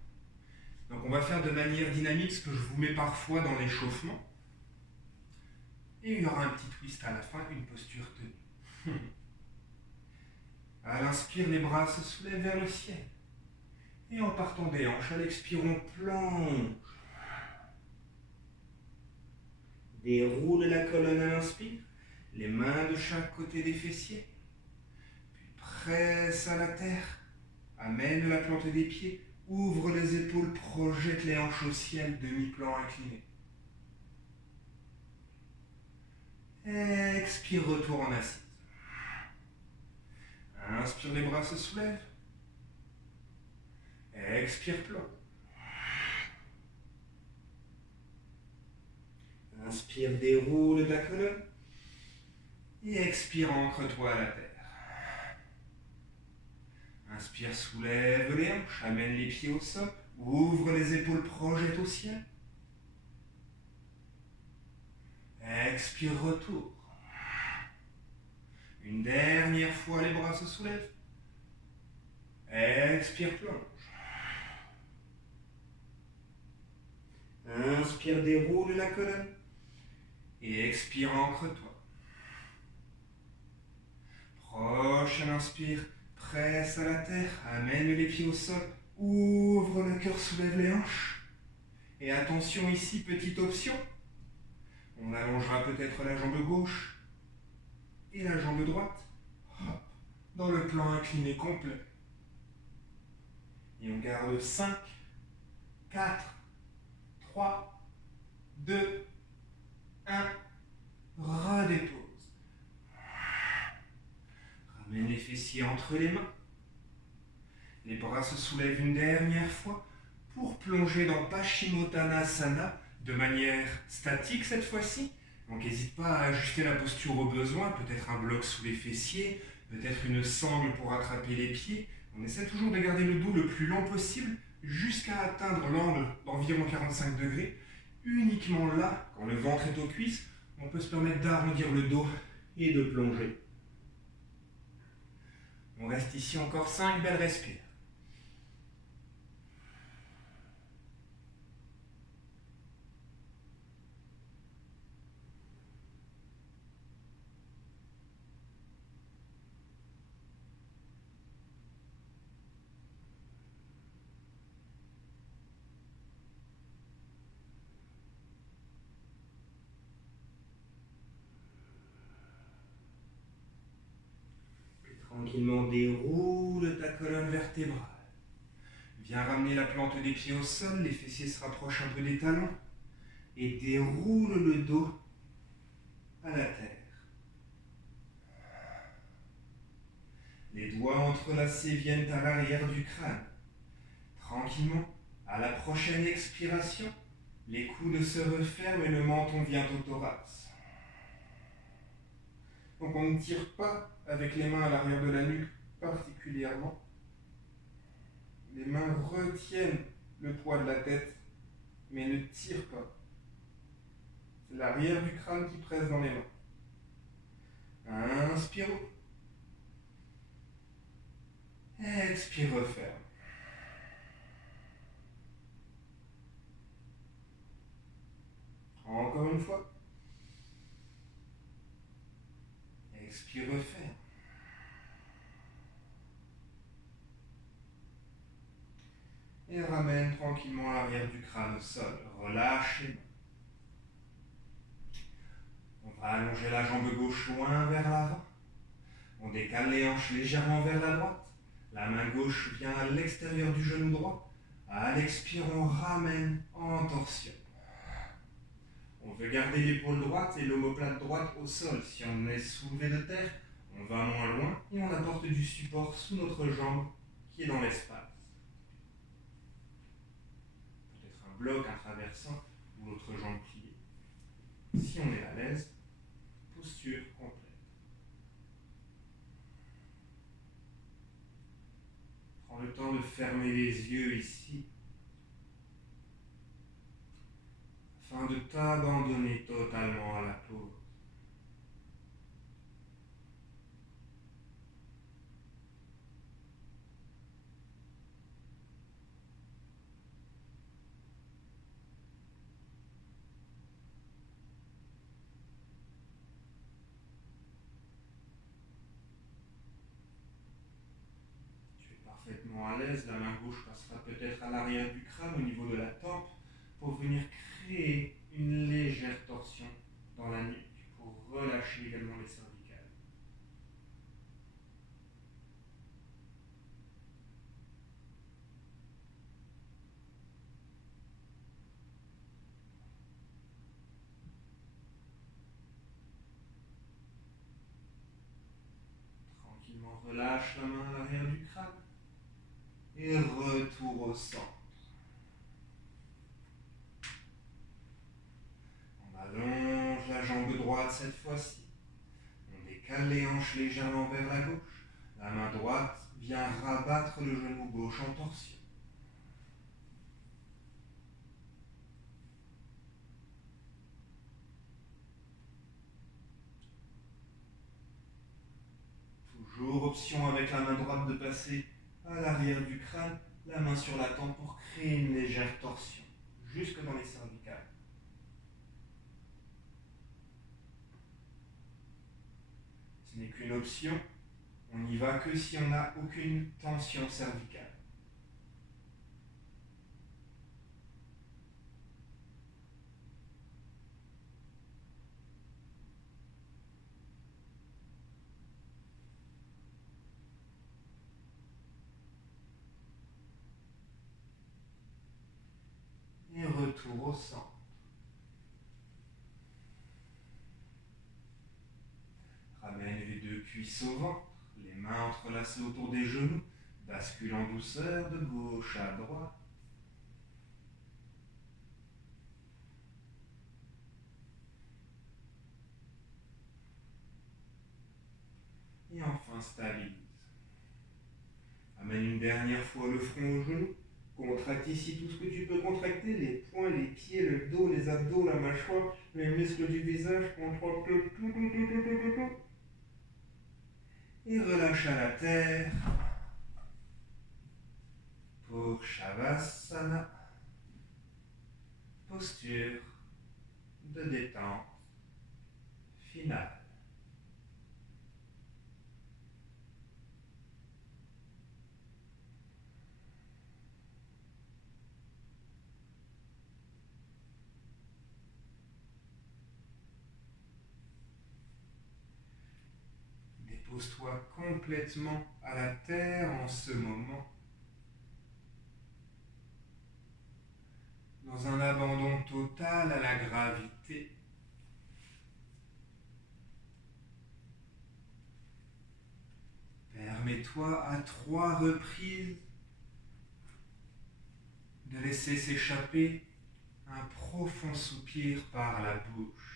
Donc on va faire de manière dynamique ce que je vous mets parfois dans l'échauffement. Et il y aura un petit twist à la fin, une posture tenue. À l'inspire, les bras se soulèvent vers le ciel. Et en partant des hanches, à l'expire, on plonge. Déroule la colonne à l'inspire, les mains de chaque côté des fessiers. Puis presse à la terre, amène la plante des pieds, ouvre les épaules, projette les hanches au ciel, demi-plan incliné. Expire, retour en assise. Inspire, les bras se soulèvent. Expire, plonge. Inspire, déroule ta colonne. Et expire, ancre-toi à la terre. Inspire, soulève les hanches, amène les pieds au sol, ouvre les épaules, projette au ciel. Expire, retour. Une dernière fois, les bras se soulèvent. Expire, plonge. Inspire, déroule la colonne. Et expire, ancre-toi. Prochaine inspire, presse à la terre, amène les pieds au sol, ouvre le cœur, soulève les hanches. Et attention ici, petite option. On allongera peut-être la jambe gauche et la jambe droite. Hop, dans le plan incliné complet. Et on garde 5, 4, 3, 2, 1. Redépose. Ramène les fessiers entre les mains. Les bras se soulèvent une dernière fois pour plonger dans Paschimottanasana de manière statique cette fois-ci. Donc n'hésite pas à ajuster la posture au besoin, peut-être un bloc sous les fessiers, peut-être une sangle pour attraper les pieds. On essaie toujours de garder le dos le plus long possible jusqu'à atteindre l'angle d'environ 45 degrés. Uniquement là, quand le ventre est aux cuisses, on peut se permettre d'arrondir le dos et de plonger. On reste ici encore 5 belles respires. Tranquillement déroule ta colonne vertébrale. Viens ramener la plante des pieds au sol, les fessiers se rapprochent un peu des talons et déroule le dos à la terre. Les doigts entrelacés viennent à l'arrière du crâne. Tranquillement, à la prochaine expiration, les coudes se referment et le menton vient au thorax. Donc on ne tire pas avec les mains à l'arrière de la nuque particulièrement. Les mains retiennent le poids de la tête, mais ne tirent pas. C'est l'arrière du crâne qui presse dans les mains. Inspire. Expire, referme. Encore une fois. Expire, referme. Et ramène tranquillement l'arrière du crâne au sol. Relâche les mains. On va allonger la jambe gauche loin vers l'avant. On décale les hanches légèrement vers la droite. La main gauche vient à l'extérieur du genou droit. À l'expire, on ramène en torsion. On veut garder l'épaule droite et l'omoplate droite au sol. Si on est soulevé de terre, on va moins loin et on apporte du support sous notre jambe qui est dans l'espace. Peut-être un bloc, un traversant ou l'autre jambe pliée. Si on est à l'aise, posture complète. Prends le temps de fermer les yeux ici, afin de t'abandonner totalement à la pause. l'aise, la main gauche passera peut-être à l'arrière du crâne au niveau de la tempe pour venir créer une légère torsion dans la nuque pour relâcher également les cervicales. Tranquillement relâche la main à l'arrière du crâne et retour au centre. On allonge la jambe droite cette fois-ci. On décale les hanches légèrement vers la gauche. La main droite vient rabattre le genou gauche en torsion. Toujours option avec la main droite de passer à l'arrière du crâne, la main sur la tempe pour créer une légère torsion, jusque dans les cervicales. Ce n'est qu'une option, on n'y va que si on n'a aucune tension cervicale. Et retour au centre. Ramène les deux cuisses au ventre, les mains entrelacées autour des genoux, bascule en douceur de gauche à droite. Et enfin stabilise. Amène une dernière fois le front au genou. Contracte ici tout ce que tu peux contracter, les poings, les pieds, le dos, les abdos, la mâchoire, les muscles du visage, contracte tout. Et relâche à la terre pour Shavasana, posture de détente finale. Dépose-toi complètement à la terre en ce moment, dans un abandon total à la gravité. Permets-toi à 3 reprises de laisser s'échapper un profond soupir par la bouche.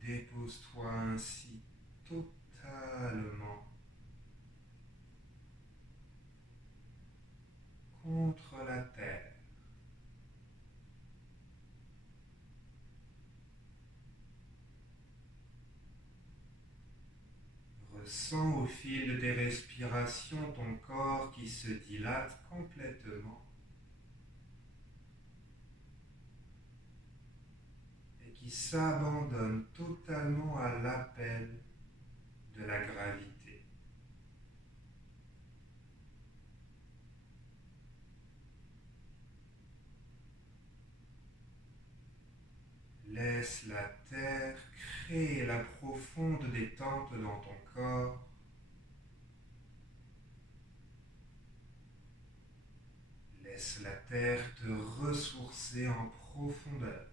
Dépose-toi ainsi totalement contre la terre. Ressens au fil de tes respirations ton corps qui se dilate complètement et qui s'abandonne totalement à l'appel de la gravité. Laisse la terre créer la profonde détente dans ton corps. Laisse la terre te ressourcer en profondeur.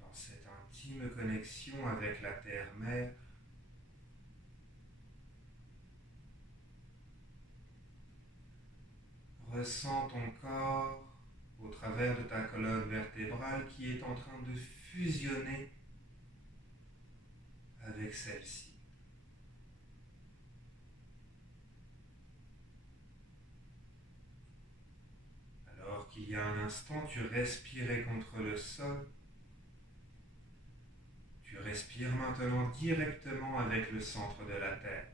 Dans cette intime connexion avec la terre-mère, ressens ton corps au travers de ta colonne vertébrale qui est en train de fusionner avec celle-ci. Alors qu'il y a un instant, tu respirais contre le sol, tu respires maintenant directement avec le centre de la Terre.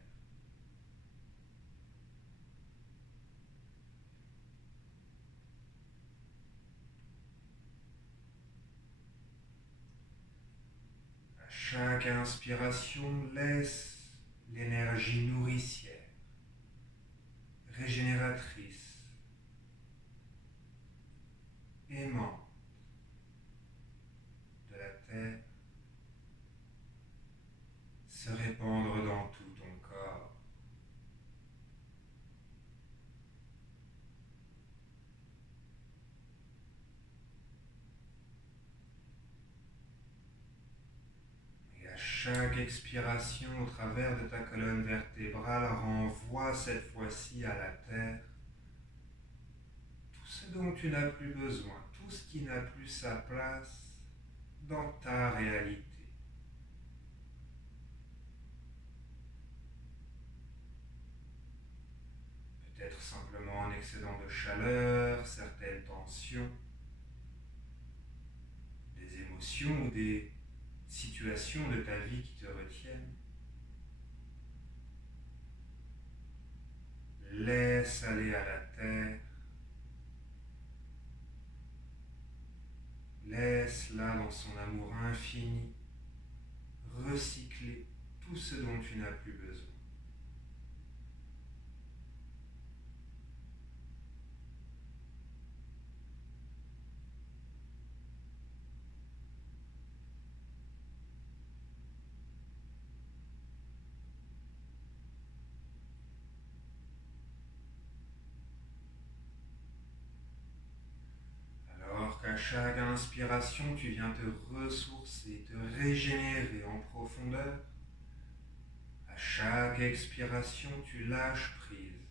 À chaque inspiration, laisse l'énergie nourricière, régénératrice, aimante de la Terre se répandre dans tout ton corps. Et à chaque expiration, au travers de ta colonne vertébrale, renvoie cette fois-ci à la Terre tout ce dont tu n'as plus besoin, tout ce qui n'a plus sa place dans ta réalité. Peut-être simplement un excédent de chaleur, certaines tensions, des émotions ou des situations de ta vie qui te retiennent. Laisse aller à la terre. Laisse-la dans son amour infini recycler tout ce dont tu n'as plus besoin. Alors qu'à chaque inspiration, tu viens te ressourcer, te régénérer en profondeur, à chaque expiration, tu lâches prise.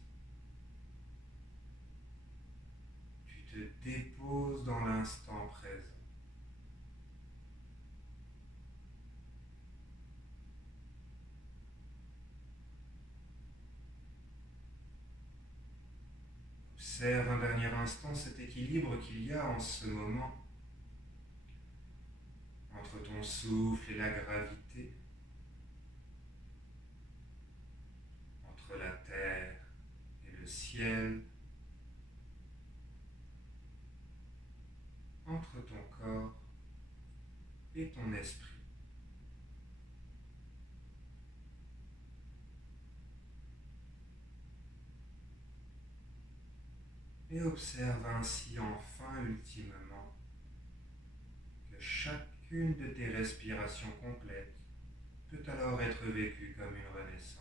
Tu te déposes dans l'instant présent. Observe un dernier instant cet équilibre qu'il y a en ce moment entre ton souffle et la gravité, entre la terre et le ciel, entre ton corps et ton esprit. Et observe ainsi enfin ultimement que chacune de tes respirations complètes peut alors être vécue comme une renaissance.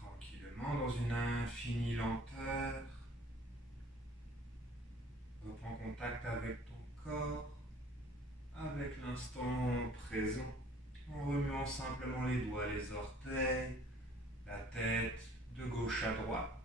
Tranquillement, dans une infinie lenteur, reprends contact avec ton corps, avec l'instant présent, en remuant simplement les doigts, les orteils, la tête de gauche à droite.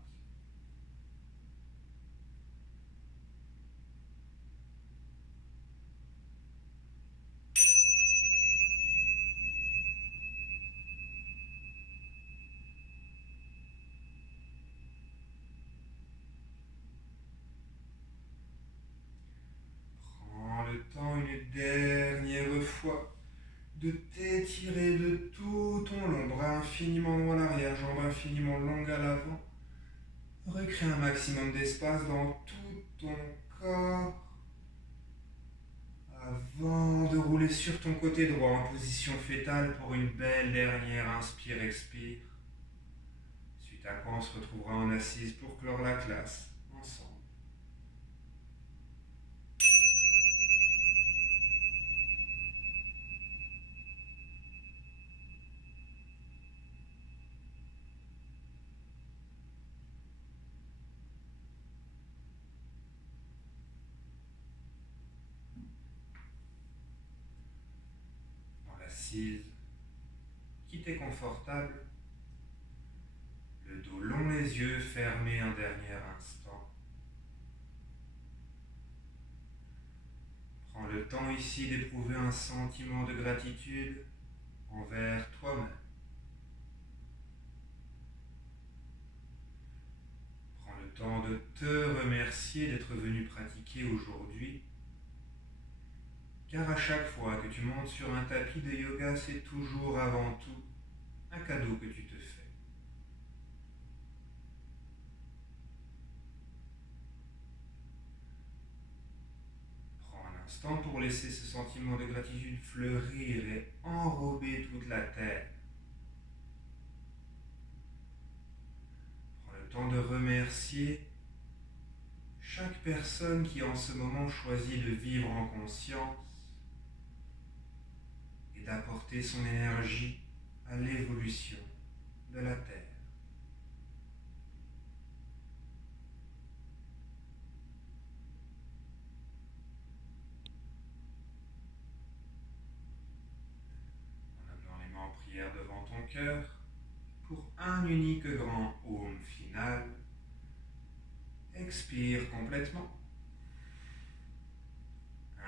Prends le temps une dernière fois de t'étirer de tout ton long, bras infiniment long à l'arrière, jambes infiniment longues à l'avant. Recrée un maximum d'espace dans tout ton corps avant de rouler sur ton côté droit en position fétale pour une belle dernière inspire-expire. Suite à quoi on se retrouvera en assise pour clore la classe ensemble. assise, qui t'est confortable, le dos long, les yeux fermés un dernier instant. Prends le temps ici d'éprouver un sentiment de gratitude envers toi-même. Prends le temps de te remercier d'être venu pratiquer aujourd'hui, car à chaque fois que tu montes sur un tapis de yoga, c'est toujours avant tout un cadeau que tu te fais. Prends un instant pour laisser ce sentiment de gratitude fleurir et enrober toute la terre. Prends le temps de remercier chaque personne qui en ce moment choisit de vivre en conscience et d'apporter son énergie à l'évolution de la Terre. En amenant les mains en prière devant ton cœur, pour un unique grand Om final, expire complètement.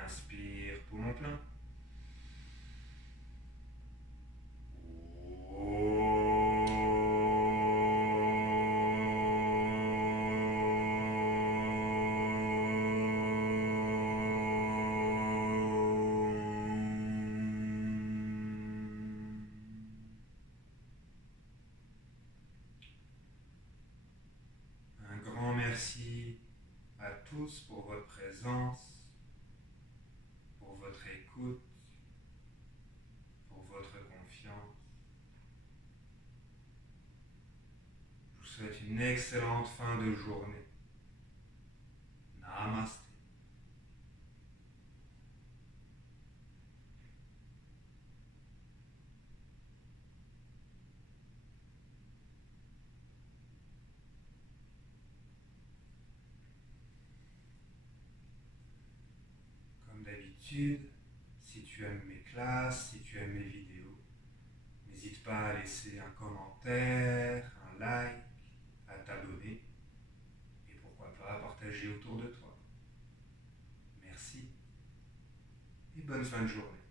Inspire poumon plein. Un grand merci à tous pour votre présence, pour votre écoute, pour votre confiance. Je vous souhaite une excellente fin de journée. Namaste. Comme d'habitude, si tu aimes mes classes, si tu aimes mes vidéos, n'hésite pas à laisser un commentaire, un like, à t'abonner et pourquoi pas à partager autour de toi. Merci et bonne fin de journée.